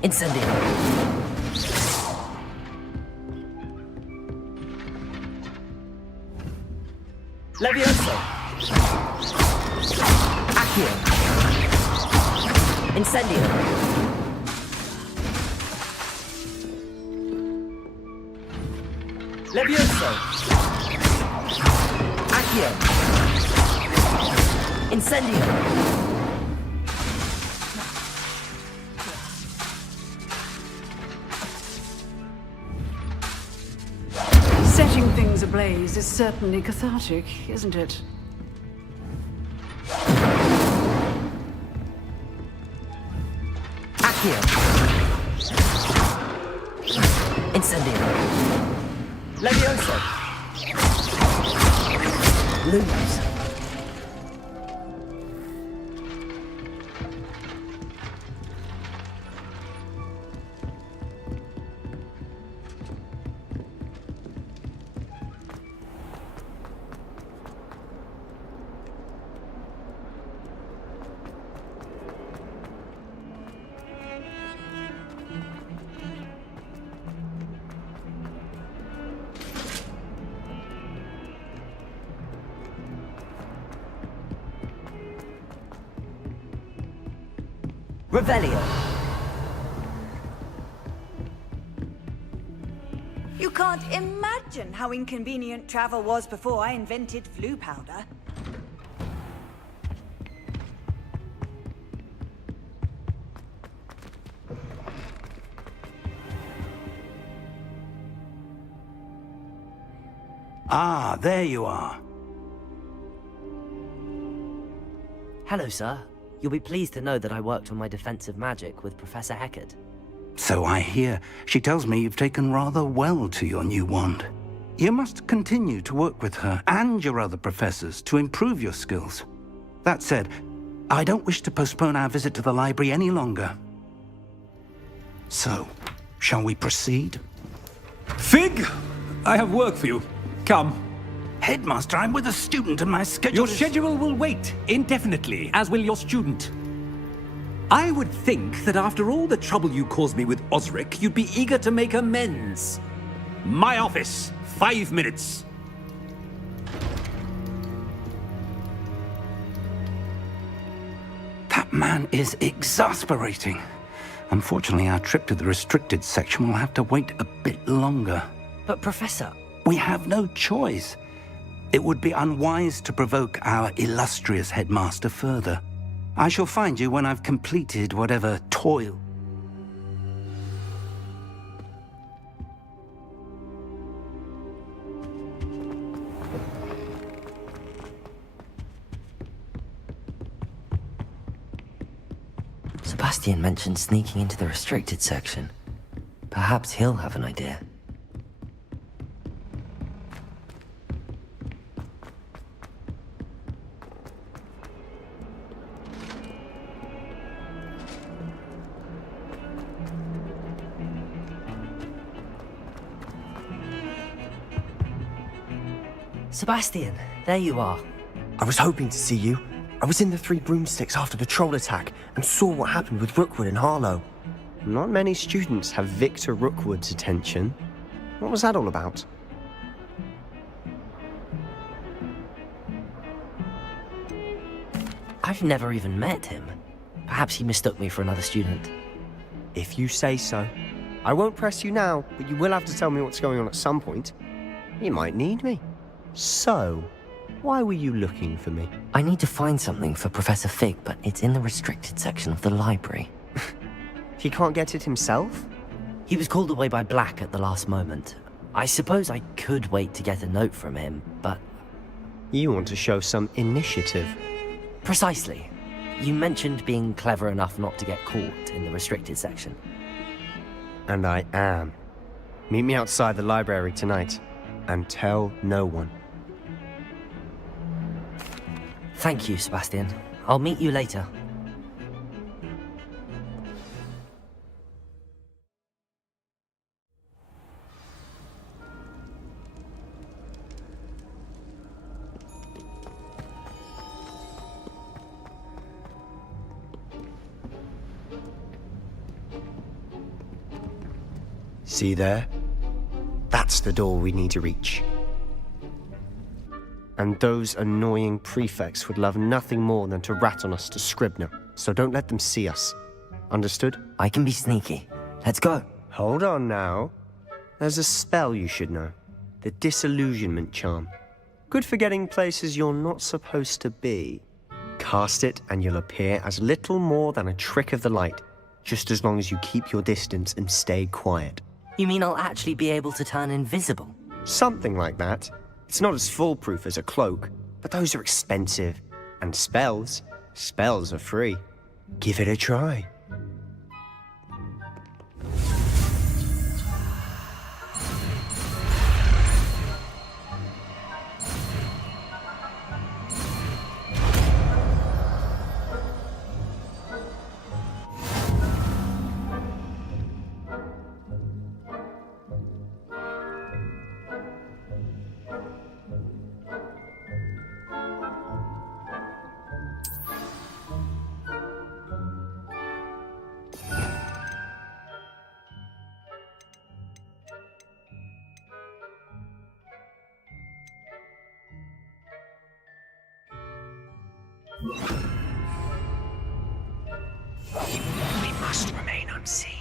Incendio. Levioso. Accio. Incendio. Levioso. Accio. Incendio. Setting things ablaze is certainly cathartic, isn't it? Accio. Incendio. Levioso. Lumos. Revelio. You can't imagine how inconvenient travel was before I invented flu powder. Ah, there you are. Hello, sir. You'll be pleased to know that I worked on my defensive magic with Professor Heckert. So I hear. She tells me you've taken rather well to your new wand. You must continue to work with her and your other professors to improve your skills. That said, I don't wish to postpone our visit to the library any longer. So, shall we proceed? Fig! I have work for you. Come. Headmaster, I'm with a student and my schedule Your schedule will wait indefinitely, as will your student. I would think that after all the trouble you caused me with Osric, you'd be eager to make amends. My office, 5 minutes. That man is exasperating. Unfortunately, our trip to the restricted section will have to wait a bit longer. But, Professor... We have no choice. It would be unwise to provoke our illustrious headmaster further. I shall find you when I've completed whatever toil. Sebastian mentioned sneaking into the restricted section. Perhaps he'll have an idea. Sebastian, there you are. I was hoping to see you. I was in the Three Broomsticks after the troll attack and saw what happened with Rookwood and Harlow. Not many students have Victor Rookwood's attention. What was that all about? I've never even met him. Perhaps he mistook me for another student. If you say so. I won't press you now, but you will have to tell me what's going on at some point. You might need me. So, why were you looking for me? I need to find something for Professor Fig, but it's in the restricted section of the library. He can't get it himself? He was called away by Black at the last moment. I suppose I could wait to get a note from him, but... You want to show some initiative. Precisely. You mentioned being clever enough not to get caught in the restricted section. And I am. Meet me outside the library tonight, and tell no one. Thank you, Sebastian. I'll meet you later. See there? That's the door we need to reach. And those annoying prefects would love nothing more than to rat on us to Scribner, so don't let them see us. Understood? I can be sneaky. Let's go. Hold on now. There's a spell you should know. The Disillusionment Charm. Good for getting places you're not supposed to be. Cast it and you'll appear as little more than a trick of the light, just as long as you keep your distance and stay quiet. You mean I'll actually be able to turn invisible? Something like that. It's not as foolproof as a cloak, but those are expensive. And spells are free. Give it a try. We must remain unseen.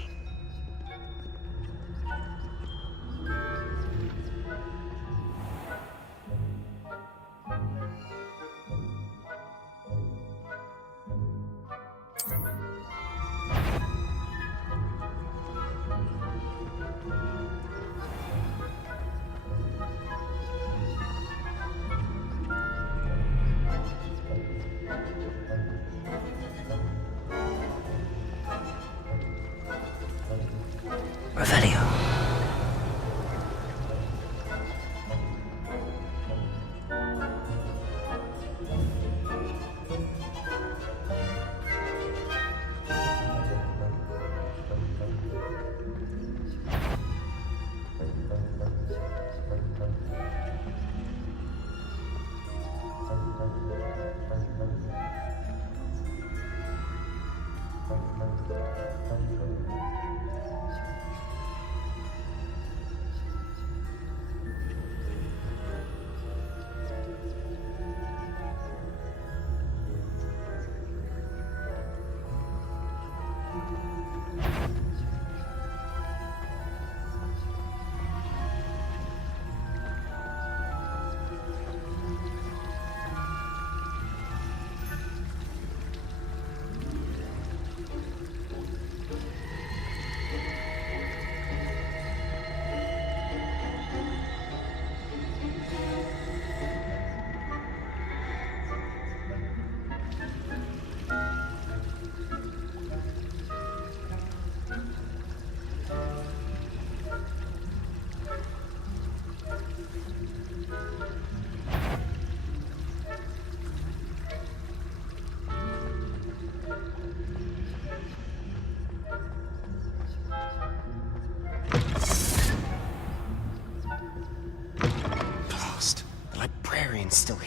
Revelio.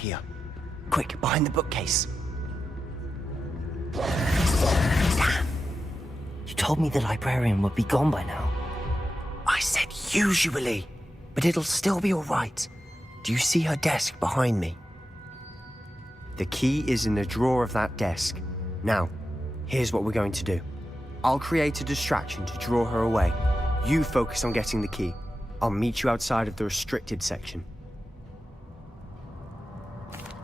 here. Quick, behind the bookcase. Damn. You told me the librarian would be gone by now. I said usually, but it'll still be all right. Do you see her desk behind me? The key is in the drawer of that desk. Now, here's what we're going to do. I'll create a distraction to draw her away. You focus on getting the key. I'll meet you outside of the restricted section.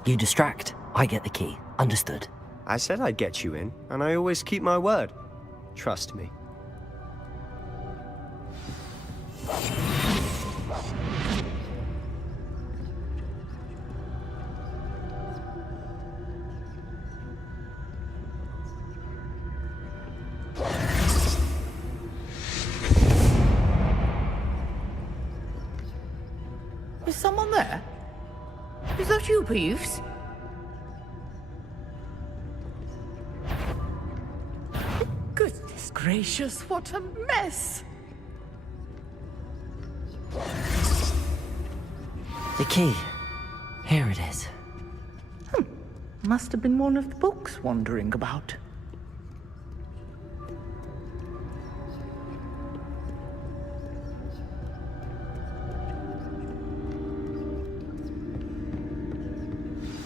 You distract, I get the key. Understood. I said I'd get you in, and I always keep my word. Trust me. Is someone there? Is that you, Peeves? Goodness gracious, what a mess! The key. Here it is. Must have been one of the books wandering about.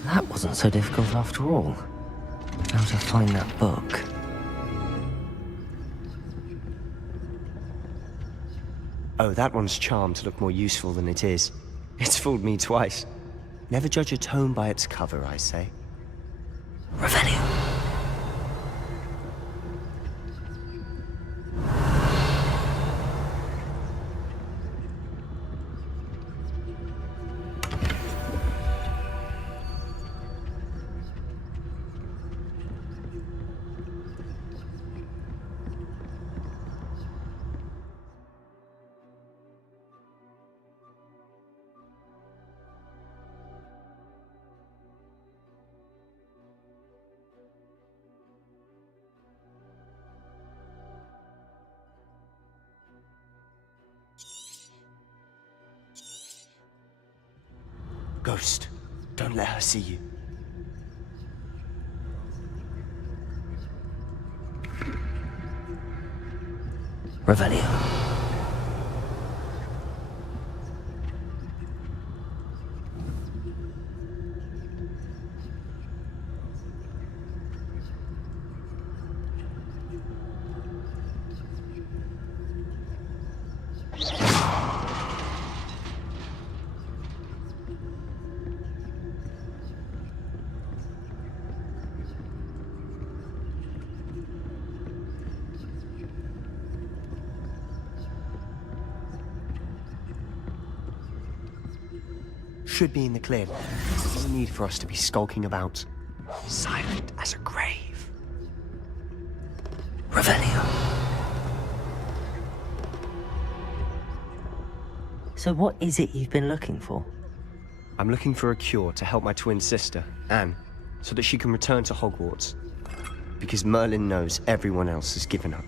That wasn't so difficult after all. How to find that book? Oh, that one's charmed to look more useful than it is. It's fooled me twice. Never judge a tome by its cover, I say. Revelio. Ghost, don't let her see you. Revelio. Should be in the clear. No need for us to be skulking about. Silent as a grave. Revelio. So what is it you've been looking for? I'm looking for a cure to help my twin sister, Anne, so that she can return to Hogwarts. Because Merlin knows everyone else has given up.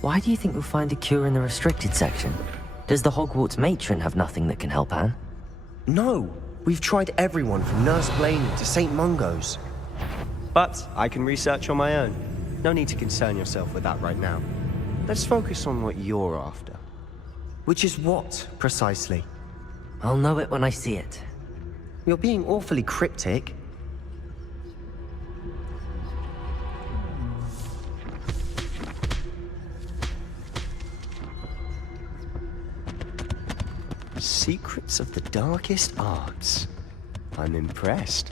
Why do you think we'll find a cure in the restricted section? Does the Hogwarts matron have nothing that can help Anne? No! We've tried everyone from Nurse Blaney to St. Mungo's. But I can research on my own. No need to concern yourself with that right now. Let's focus on what you're after. Which is what, precisely? I'll know it when I see it. You're being awfully cryptic. Secrets of the darkest arts. I'm impressed.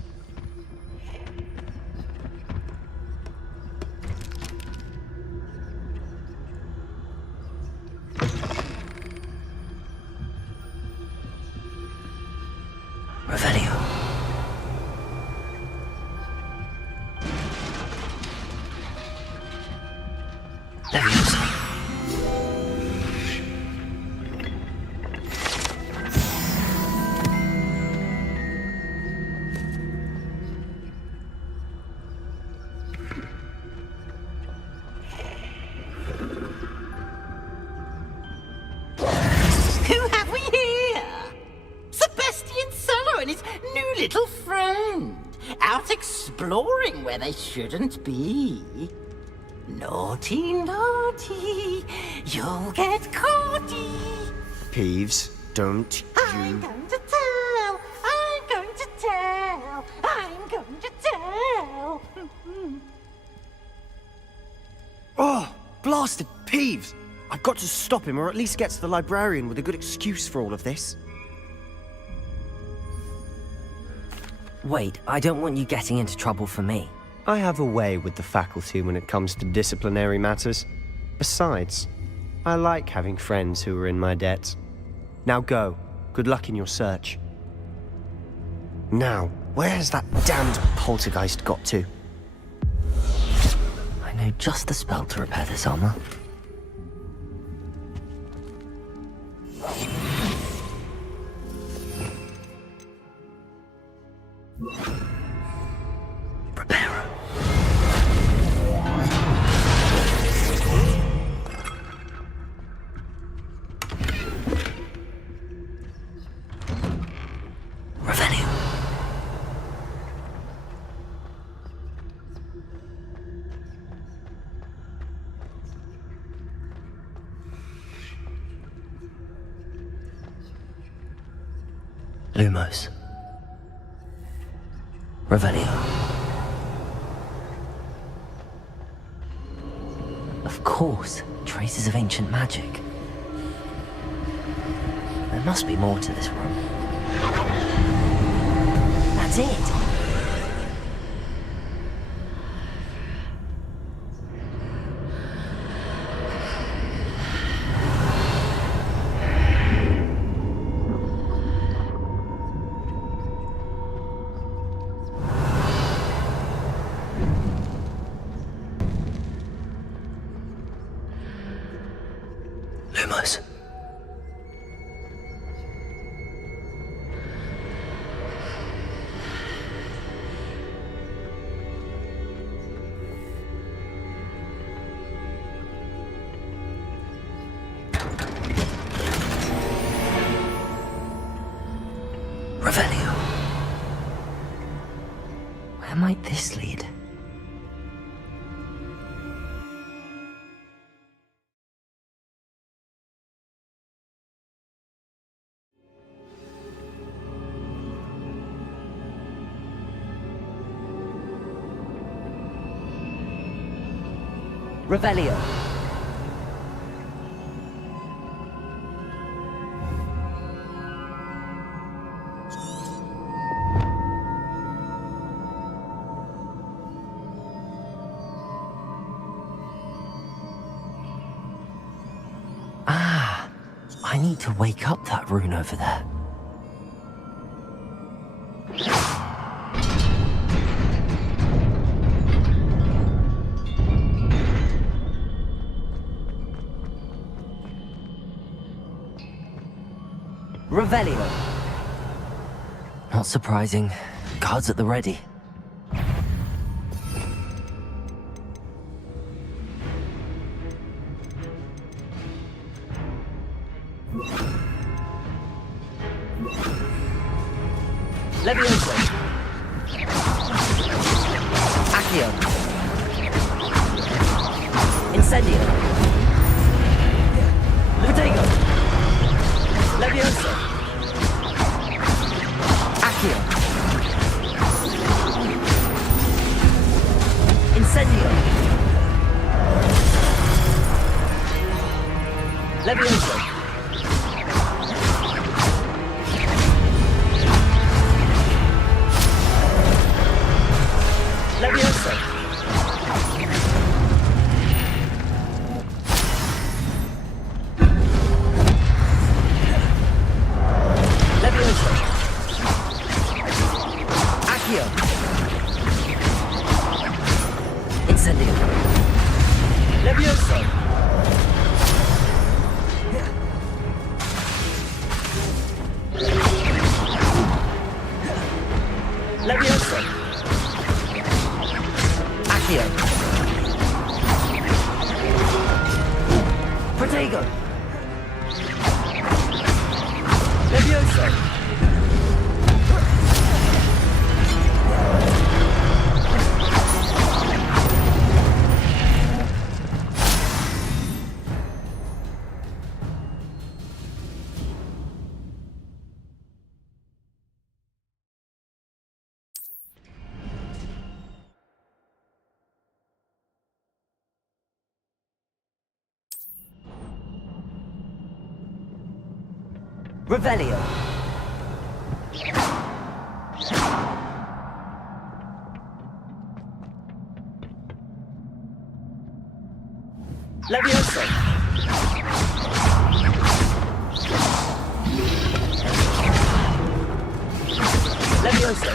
Revelio. Leviosa. Who have we here? Sebastian Sallow and his new little friend. start exploring where they shouldn't be. Naughty, naughty, you'll get caughty. Peeves, don't I'm you... going to tell, I'm going to tell, I'm going to tell. Oh, blasted Peeves! I've got to stop him, or at least get to the librarian with a good excuse for all of this. Wait, I don't want you getting into trouble for me. I have a way with the faculty when it comes to disciplinary matters. Besides, I like having friends who are in my debt. Now go. Good luck in your search. Now, where has that damned poltergeist got to? I know just the spell to repair this armor. Reparo. Revelio. Lumos. Revelio. Of course, traces of ancient magic. There must be more to this room. That's it! Lumos. Revelio. Where might this lead? Revelio. Ah, I need to wake up that rune over there. Revelio. Not surprising. Guards at the ready. Levioso. Accio. Incendio. Levitego. Levioso. Accio. Incendio. Levioso. Levioso. Levioso. Accio. Incendio. Levioso. Levioso. Accio. Protego. Levioso. Revelio. Levioso. Levioso.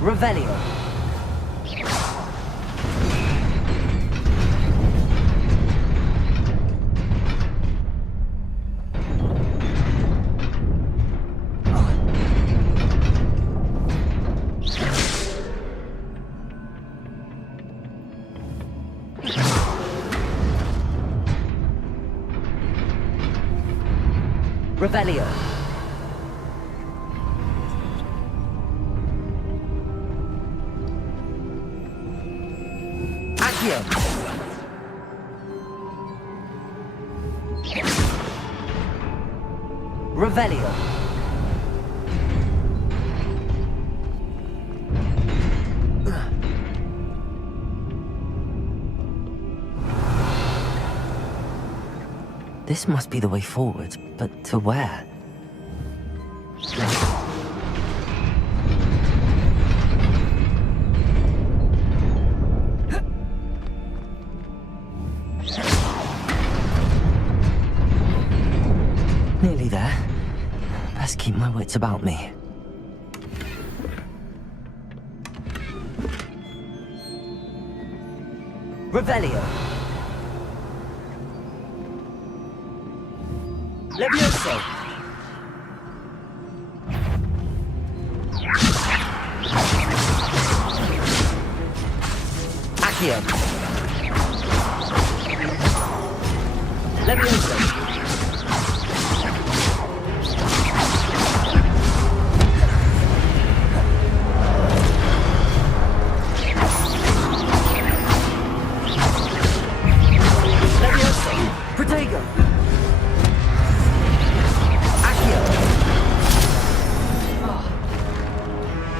Revelio. Revelio. Accio. Revelio. This must be the way forward, but to where? Nearly there. Best keep my wits about me. Revelio. Levioso. Accio. Levioso. Levioso. Protego.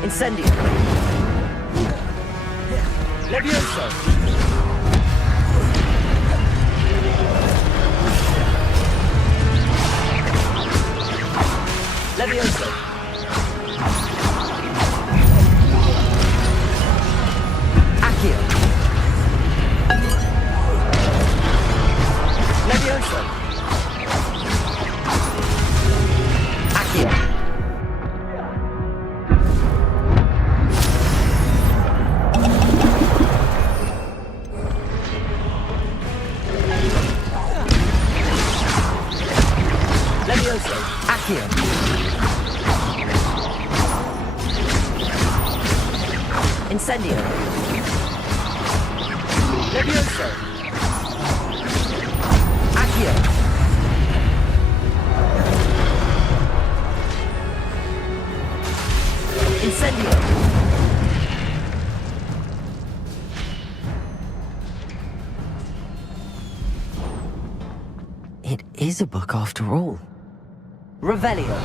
Incendio. Levioso. Levioso. Accio. Levioso. Accio. Levioso. Accio. Incendio. Levioso. Accio. Incendio. It is a book after all. Revelio.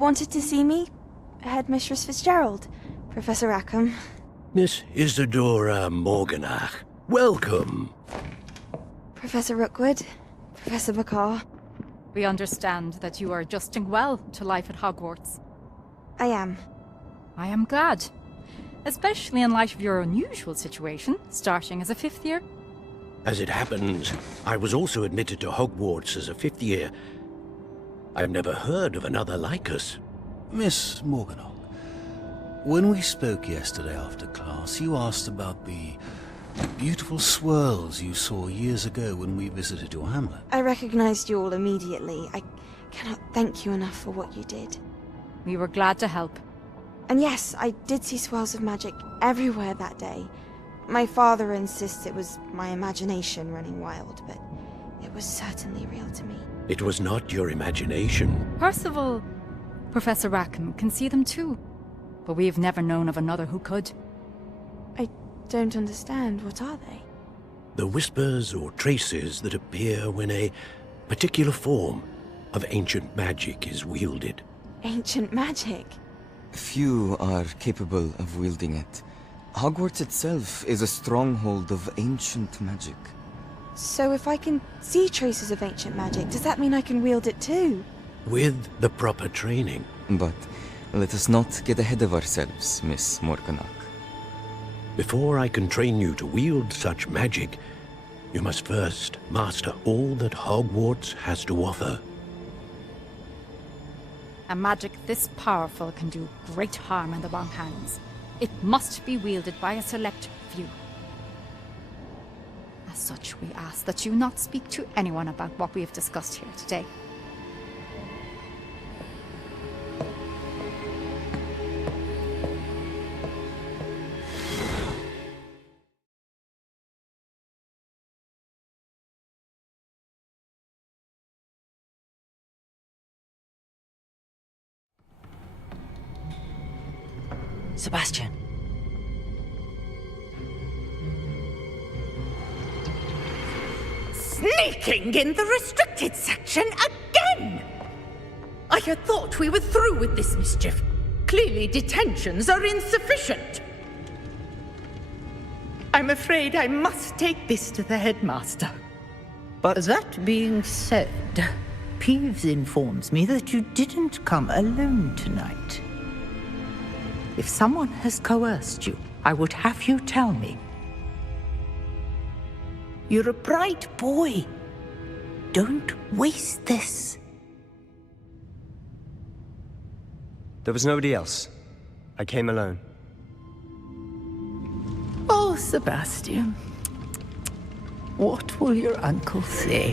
wanted to see me? Headmistress Fitzgerald, Professor Rackham. Miss Isadora Morganach, welcome. Professor Rookwood, Professor Bakar. We understand that you are adjusting well to life at Hogwarts. I am. I am glad. Especially in light of your unusual situation, starting as a 5th year. As it happens, I was also admitted to Hogwarts as a 5th year. I've never heard of another like us. Miss Morganach, when we spoke yesterday after class, you asked about the beautiful swirls you saw years ago when we visited your hamlet. I recognized you all immediately. I cannot thank you enough for what you did. We were glad to help. And yes, I did see swirls of magic everywhere that day. My father insists it was my imagination running wild, but it was certainly real to me. It was not your imagination. Percival, Professor Rackham can see them too. But we have never known of another who could. I don't understand. What are they? The whispers or traces that appear when a particular form of ancient magic is wielded. Ancient magic? Few are capable of wielding it. Hogwarts itself is a stronghold of ancient magic. So if I can see traces of ancient magic, does that mean I can wield it too? With the proper training. But let us not get ahead of ourselves, Miss Morganach. Before I can train you to wield such magic, you must first master all that Hogwarts has to offer. A magic this powerful can do great harm in the wrong hands. It must be wielded by a select few. As such, we ask that you not speak to anyone about what we have discussed here today. Sebastian. Sneaking in the restricted section again! I had thought we were through with this mischief. Clearly detentions are insufficient. I'm afraid I must take this to the headmaster. But that being said, Peeves informs me that you didn't come alone tonight. If someone has coerced you, I would have you tell me. You're a bright boy. Don't waste this. There was nobody else. I came alone. Oh, Sebastian. What will your uncle say?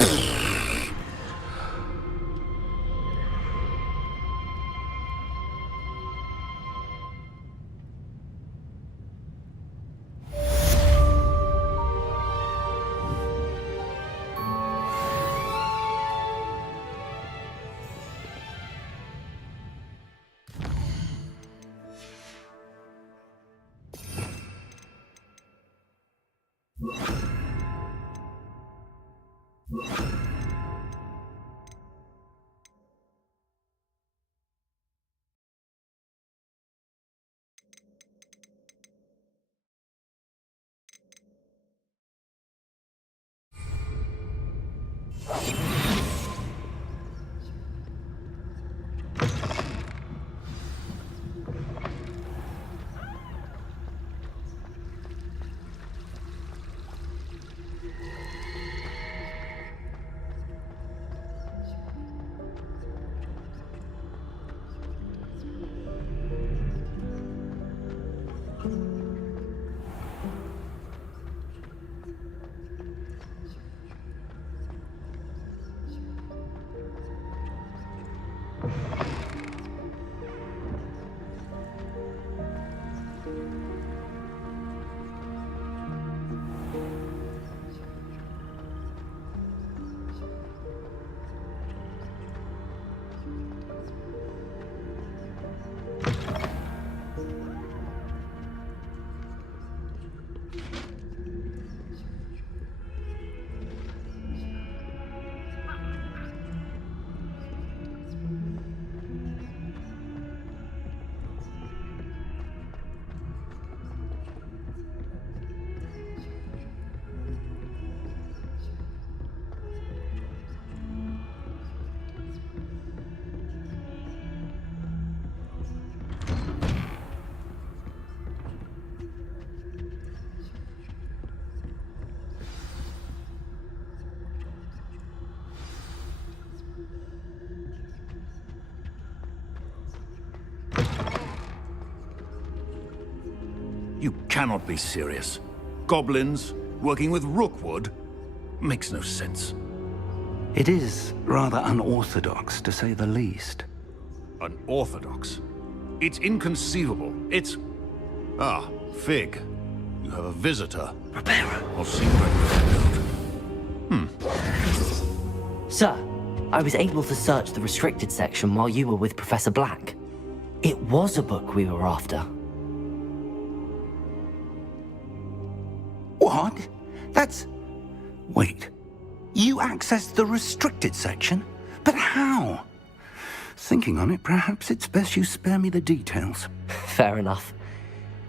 You cannot be serious. Goblins working with Rookwood makes no sense. It is rather unorthodox, to say the least. Unorthodox? It's inconceivable. It's... Ah, Fig. You have a visitor. I'll see what I can find out. Sir, I was able to search the restricted section while you were with Professor Black. It was a book we were after. What? That's... Wait. You accessed the restricted section? But how? Thinking on it, perhaps it's best you spare me the details. Fair enough.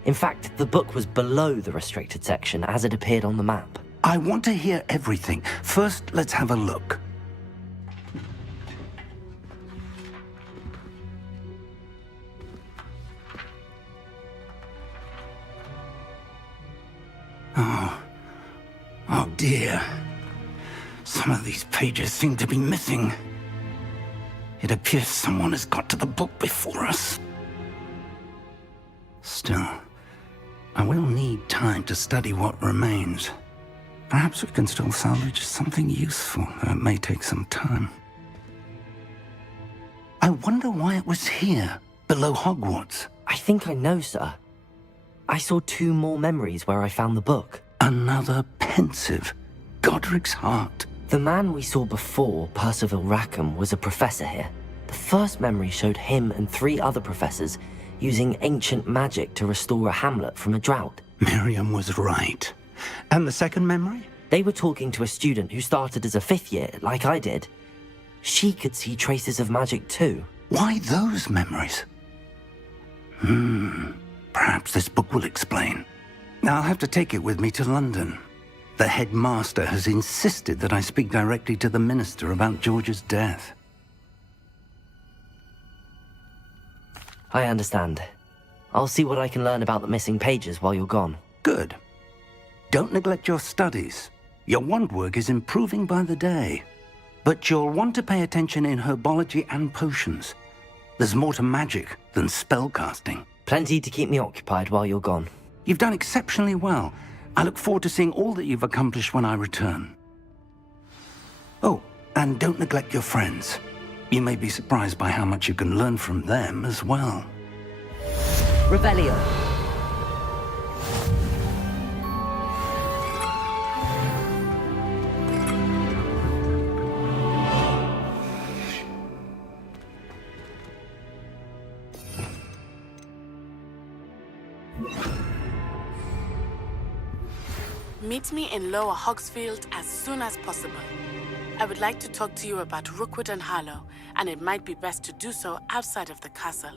In fact, the book was below the restricted section as it appeared on the map. I want to hear everything. First, let's have a look. Oh dear. Some of these pages seem to be missing. It appears someone has got to the book before us. Still, I will need time to study what remains. Perhaps we can still salvage something useful, though it may take some time. I wonder why it was here, below Hogwarts. I think I know, sir. I saw 2 more memories where I found the book. Another pensive. Godric's heart. The man we saw before, Percival Rackham, was a professor here. The first memory showed him and 3 other professors using ancient magic to restore a hamlet from a drought. Miriam was right. And the second memory? They were talking to a student who started as a 5th year, like I did. She could see traces of magic too. Why those memories? Perhaps this book will explain. I'll have to take it with me to London. The headmaster has insisted that I speak directly to the minister about George's death. I understand. I'll see what I can learn about the missing pages while you're gone. Good. Don't neglect your studies. Your wand work is improving by the day. But you'll want to pay attention in herbology and potions. There's more to magic than spellcasting. Plenty to keep me occupied while you're gone. You've done exceptionally well. I look forward to seeing all that you've accomplished when I return. Oh, and don't neglect your friends. You may be surprised by how much you can learn from them as well. Revelio. Meet me in Lower Hogsfield as soon as possible. I would like to talk to you about Rookwood and Harlow, and it might be best to do so outside of the castle.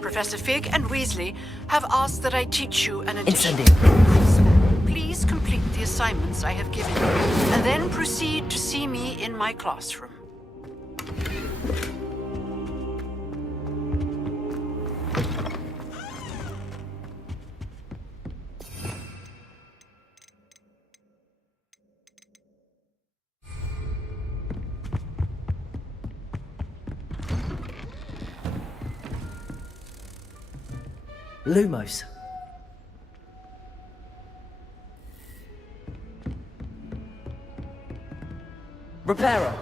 Professor Fig and Weasley have asked that I teach you an addition. Please complete the assignments I have given you, and then proceed to see me in my classroom. Lumos. Reparo.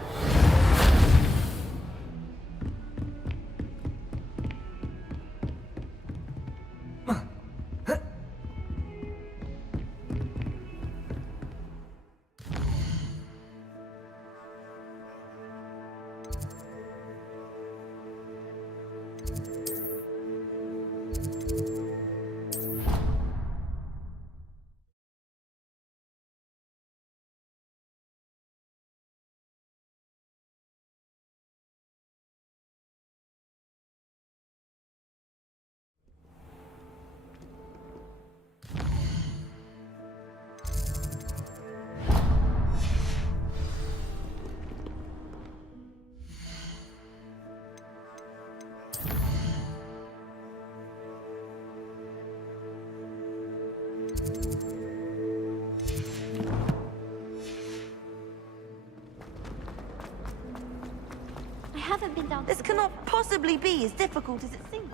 haven't been down. This cannot possibly be as difficult as it seems.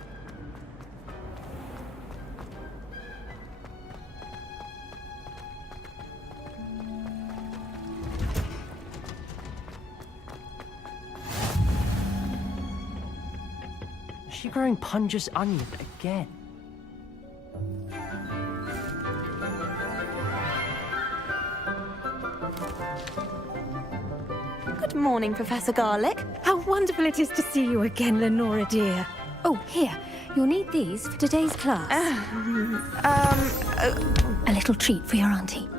Is she growing Punja's onion again? Good morning, Professor Garlick. How wonderful it is to see you again, Lenora dear. Oh, here. You'll need these for today's class. A little treat for your auntie.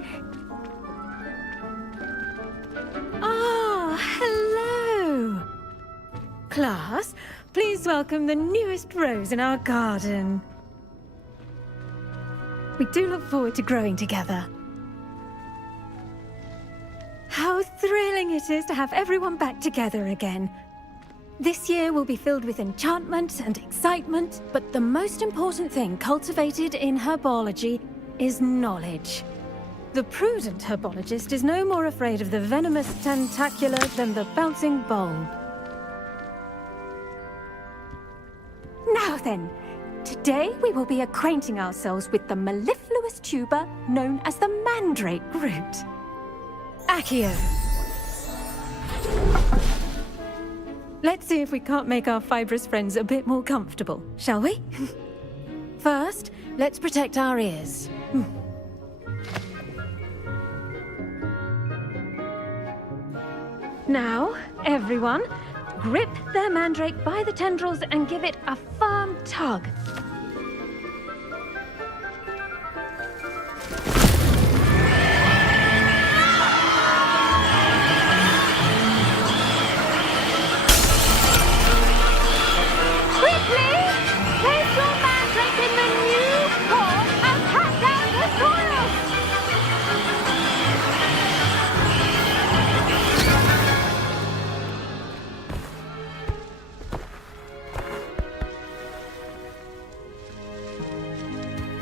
Oh, hello. Class, please welcome the newest rose in our garden. We do look forward to growing together. How thrilling it is to have everyone back together again. This year will be filled with enchantment and excitement, but the most important thing cultivated in herbology is knowledge. The prudent herbologist is no more afraid of the venomous tentacula than the bouncing bulb. Now then, today we will be acquainting ourselves with the mellifluous tuber known as the mandrake root. Accio. Let's see if we can't make our fibrous friends a bit more comfortable, shall we? First, let's protect our ears. Now, everyone, grip their mandrake by the tendrils and give it a firm tug.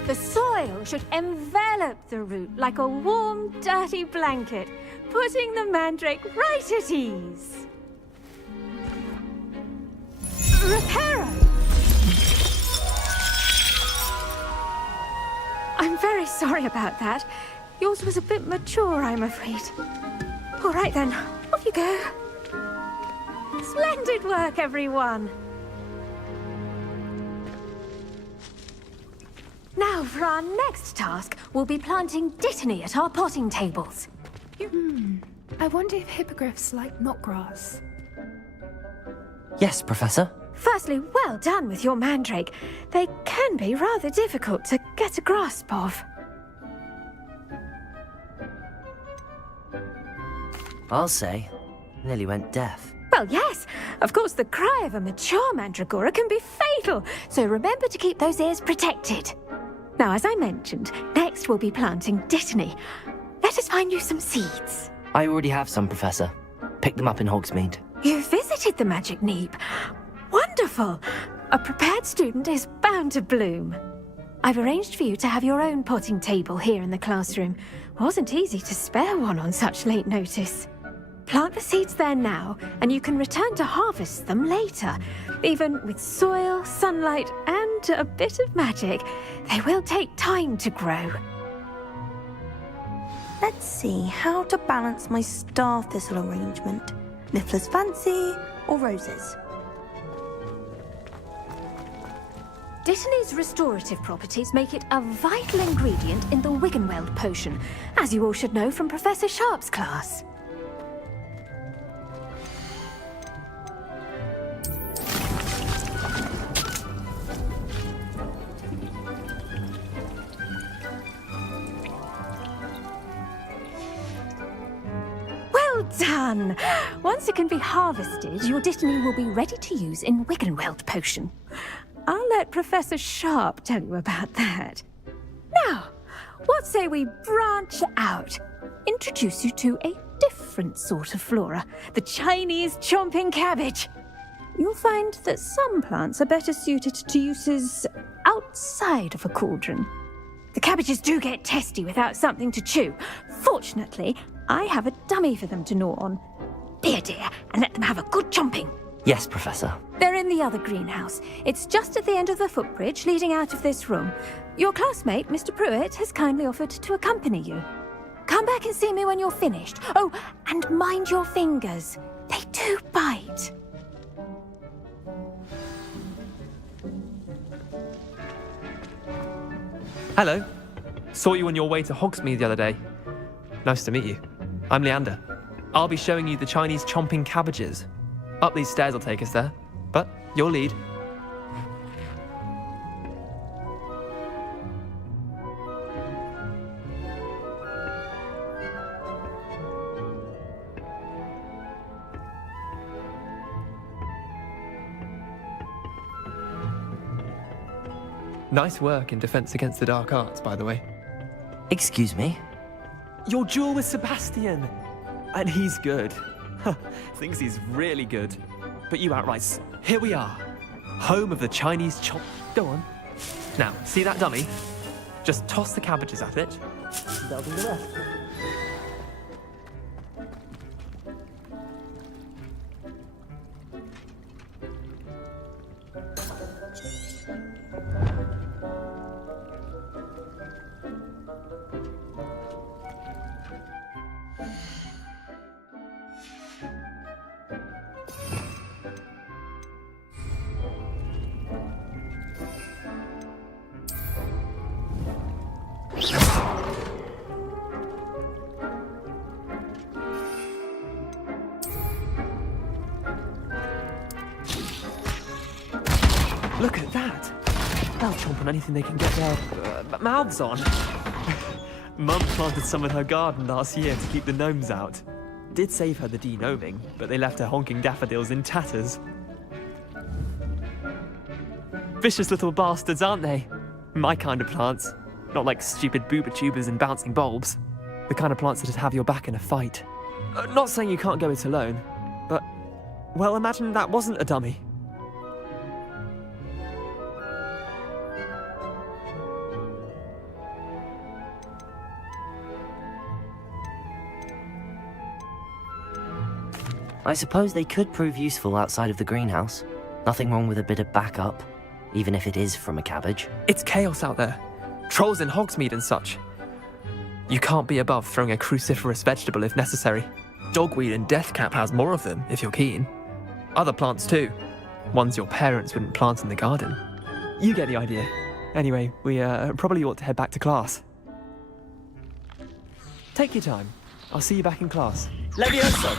The soil should envelop the root like a warm, dirty blanket, putting the mandrake right at ease. Reparo! I'm very sorry about that. Yours was a bit mature, I'm afraid. All right then, off you go. Splendid work, everyone. Now, for our next task, we'll be planting dittany at our potting tables. I wonder if hippogriffs like knotgrass. Yes, Professor. Firstly, well done with your mandrake. They can be rather difficult to get a grasp of. I'll say, nearly went deaf. Well, yes. Of course, the cry of a mature mandragora can be fatal, so remember to keep those ears protected. Now, as I mentioned, next we'll be planting dittany. Let us find you some seeds. I already have some, Professor. Picked them up in Hogsmeade. You visited the Magic Neep. Wonderful! A prepared student is bound to bloom. I've arranged for you to have your own potting table here in the classroom. Wasn't easy to spare one on such late notice. Plant the seeds there now, and you can return to harvest them later. Even with soil, sunlight, and a bit of magic, they will take time to grow. Let's see how to balance my star thistle arrangement. Niffler's fancy or roses? Dittany's restorative properties make it a vital ingredient in the Wiggenweld potion, as you all should know from Professor Sharp's class. Well done! Once it can be harvested, your dittany will be ready to use in Wiggenweld potion. I'll let Professor Sharp tell you about that. Now, what say we branch out? Introduce you to a different sort of flora, the Chinese chomping cabbage. You'll find that some plants are better suited to uses outside of a cauldron. The cabbages do get testy without something to chew. Fortunately, I have a dummy for them to gnaw on. Be a dear and let them have a good chomping. Yes, Professor. They're in the other greenhouse. It's just at the end of the footbridge leading out of this room. Your classmate, Mr. Pruitt, has kindly offered to accompany you. Come back and see me when you're finished. Oh, and mind your fingers. They do bite. Hello. Saw you on your way to Hogsmeade the other day. Nice to meet you. I'm Leander. I'll be showing you the Chinese chomping cabbages. Up these stairs will take us there, but your lead. Nice work in Defense Against the Dark Arts, by the way. Excuse me? Your duel with Sebastian! And he's good. Thinks he's really good. But you outright, here we are. Home of the Chinese chomp. Go on. Now, see that dummy? Just toss the cabbages at it. That'll do the rest. Look at that! They'll chomp on anything they can get their mouths on. Mum planted some in her garden last year to keep the gnomes out. Did save her the de-gnoming, but they left her honking daffodils in tatters. Vicious little bastards, aren't they? My kind of plants. Not like stupid booba tubers and bouncing bulbs. The kind of plants that'd have your back in a fight. Not saying you can't go it alone, but... well, imagine that wasn't a dummy. I suppose they could prove useful outside of the greenhouse. Nothing wrong with a bit of backup, even if it is from a cabbage. It's chaos out there. Trolls in Hogsmeade and such. You can't be above throwing a cruciferous vegetable if necessary. Dogweed and deathcap has more of them, if you're keen. Other plants too. Ones your parents wouldn't plant in the garden. You get the idea. Anyway, we probably ought to head back to class. Take your time. I'll see you back in class. Levioso!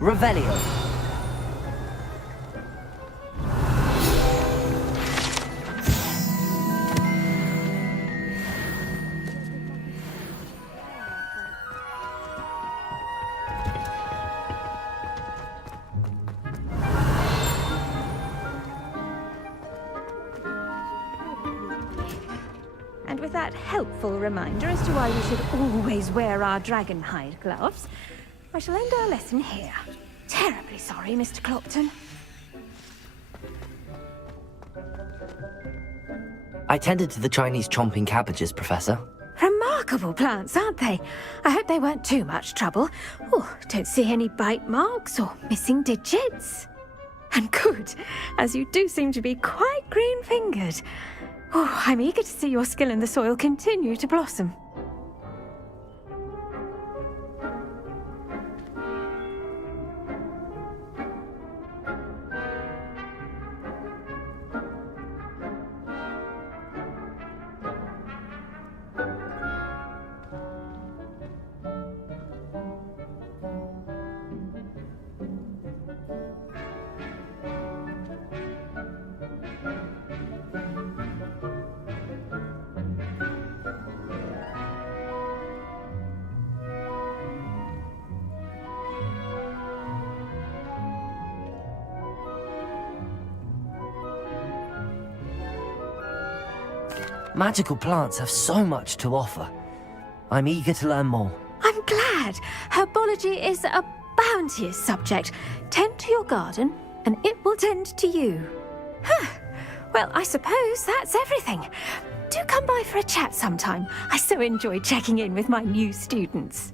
Revelio. And with that helpful reminder as to why we should always wear our dragon hide gloves, I shall end our lesson here. Terribly sorry, Mr. Clopton. I tended to the Chinese chomping cabbages, Professor. Remarkable plants, aren't they? I hope they weren't too much trouble. Oh, don't see any bite marks or missing digits. And good, as you do seem to be quite green-fingered. Oh, I'm eager to see your skill in the soil continue to blossom. Magical plants have so much to offer. I'm eager to learn more. I'm glad. Herbology is a bounteous subject. Tend to your garden, and it will tend to you. Huh. Well, I suppose that's everything. Do come by for a chat sometime. I so enjoy checking in with my new students.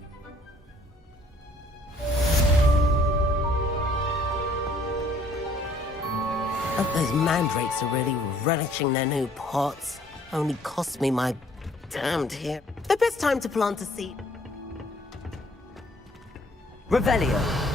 Those mandrakes are really relishing their new pots. Only cost me my damned hair. The best time to plant a seed. Revelio.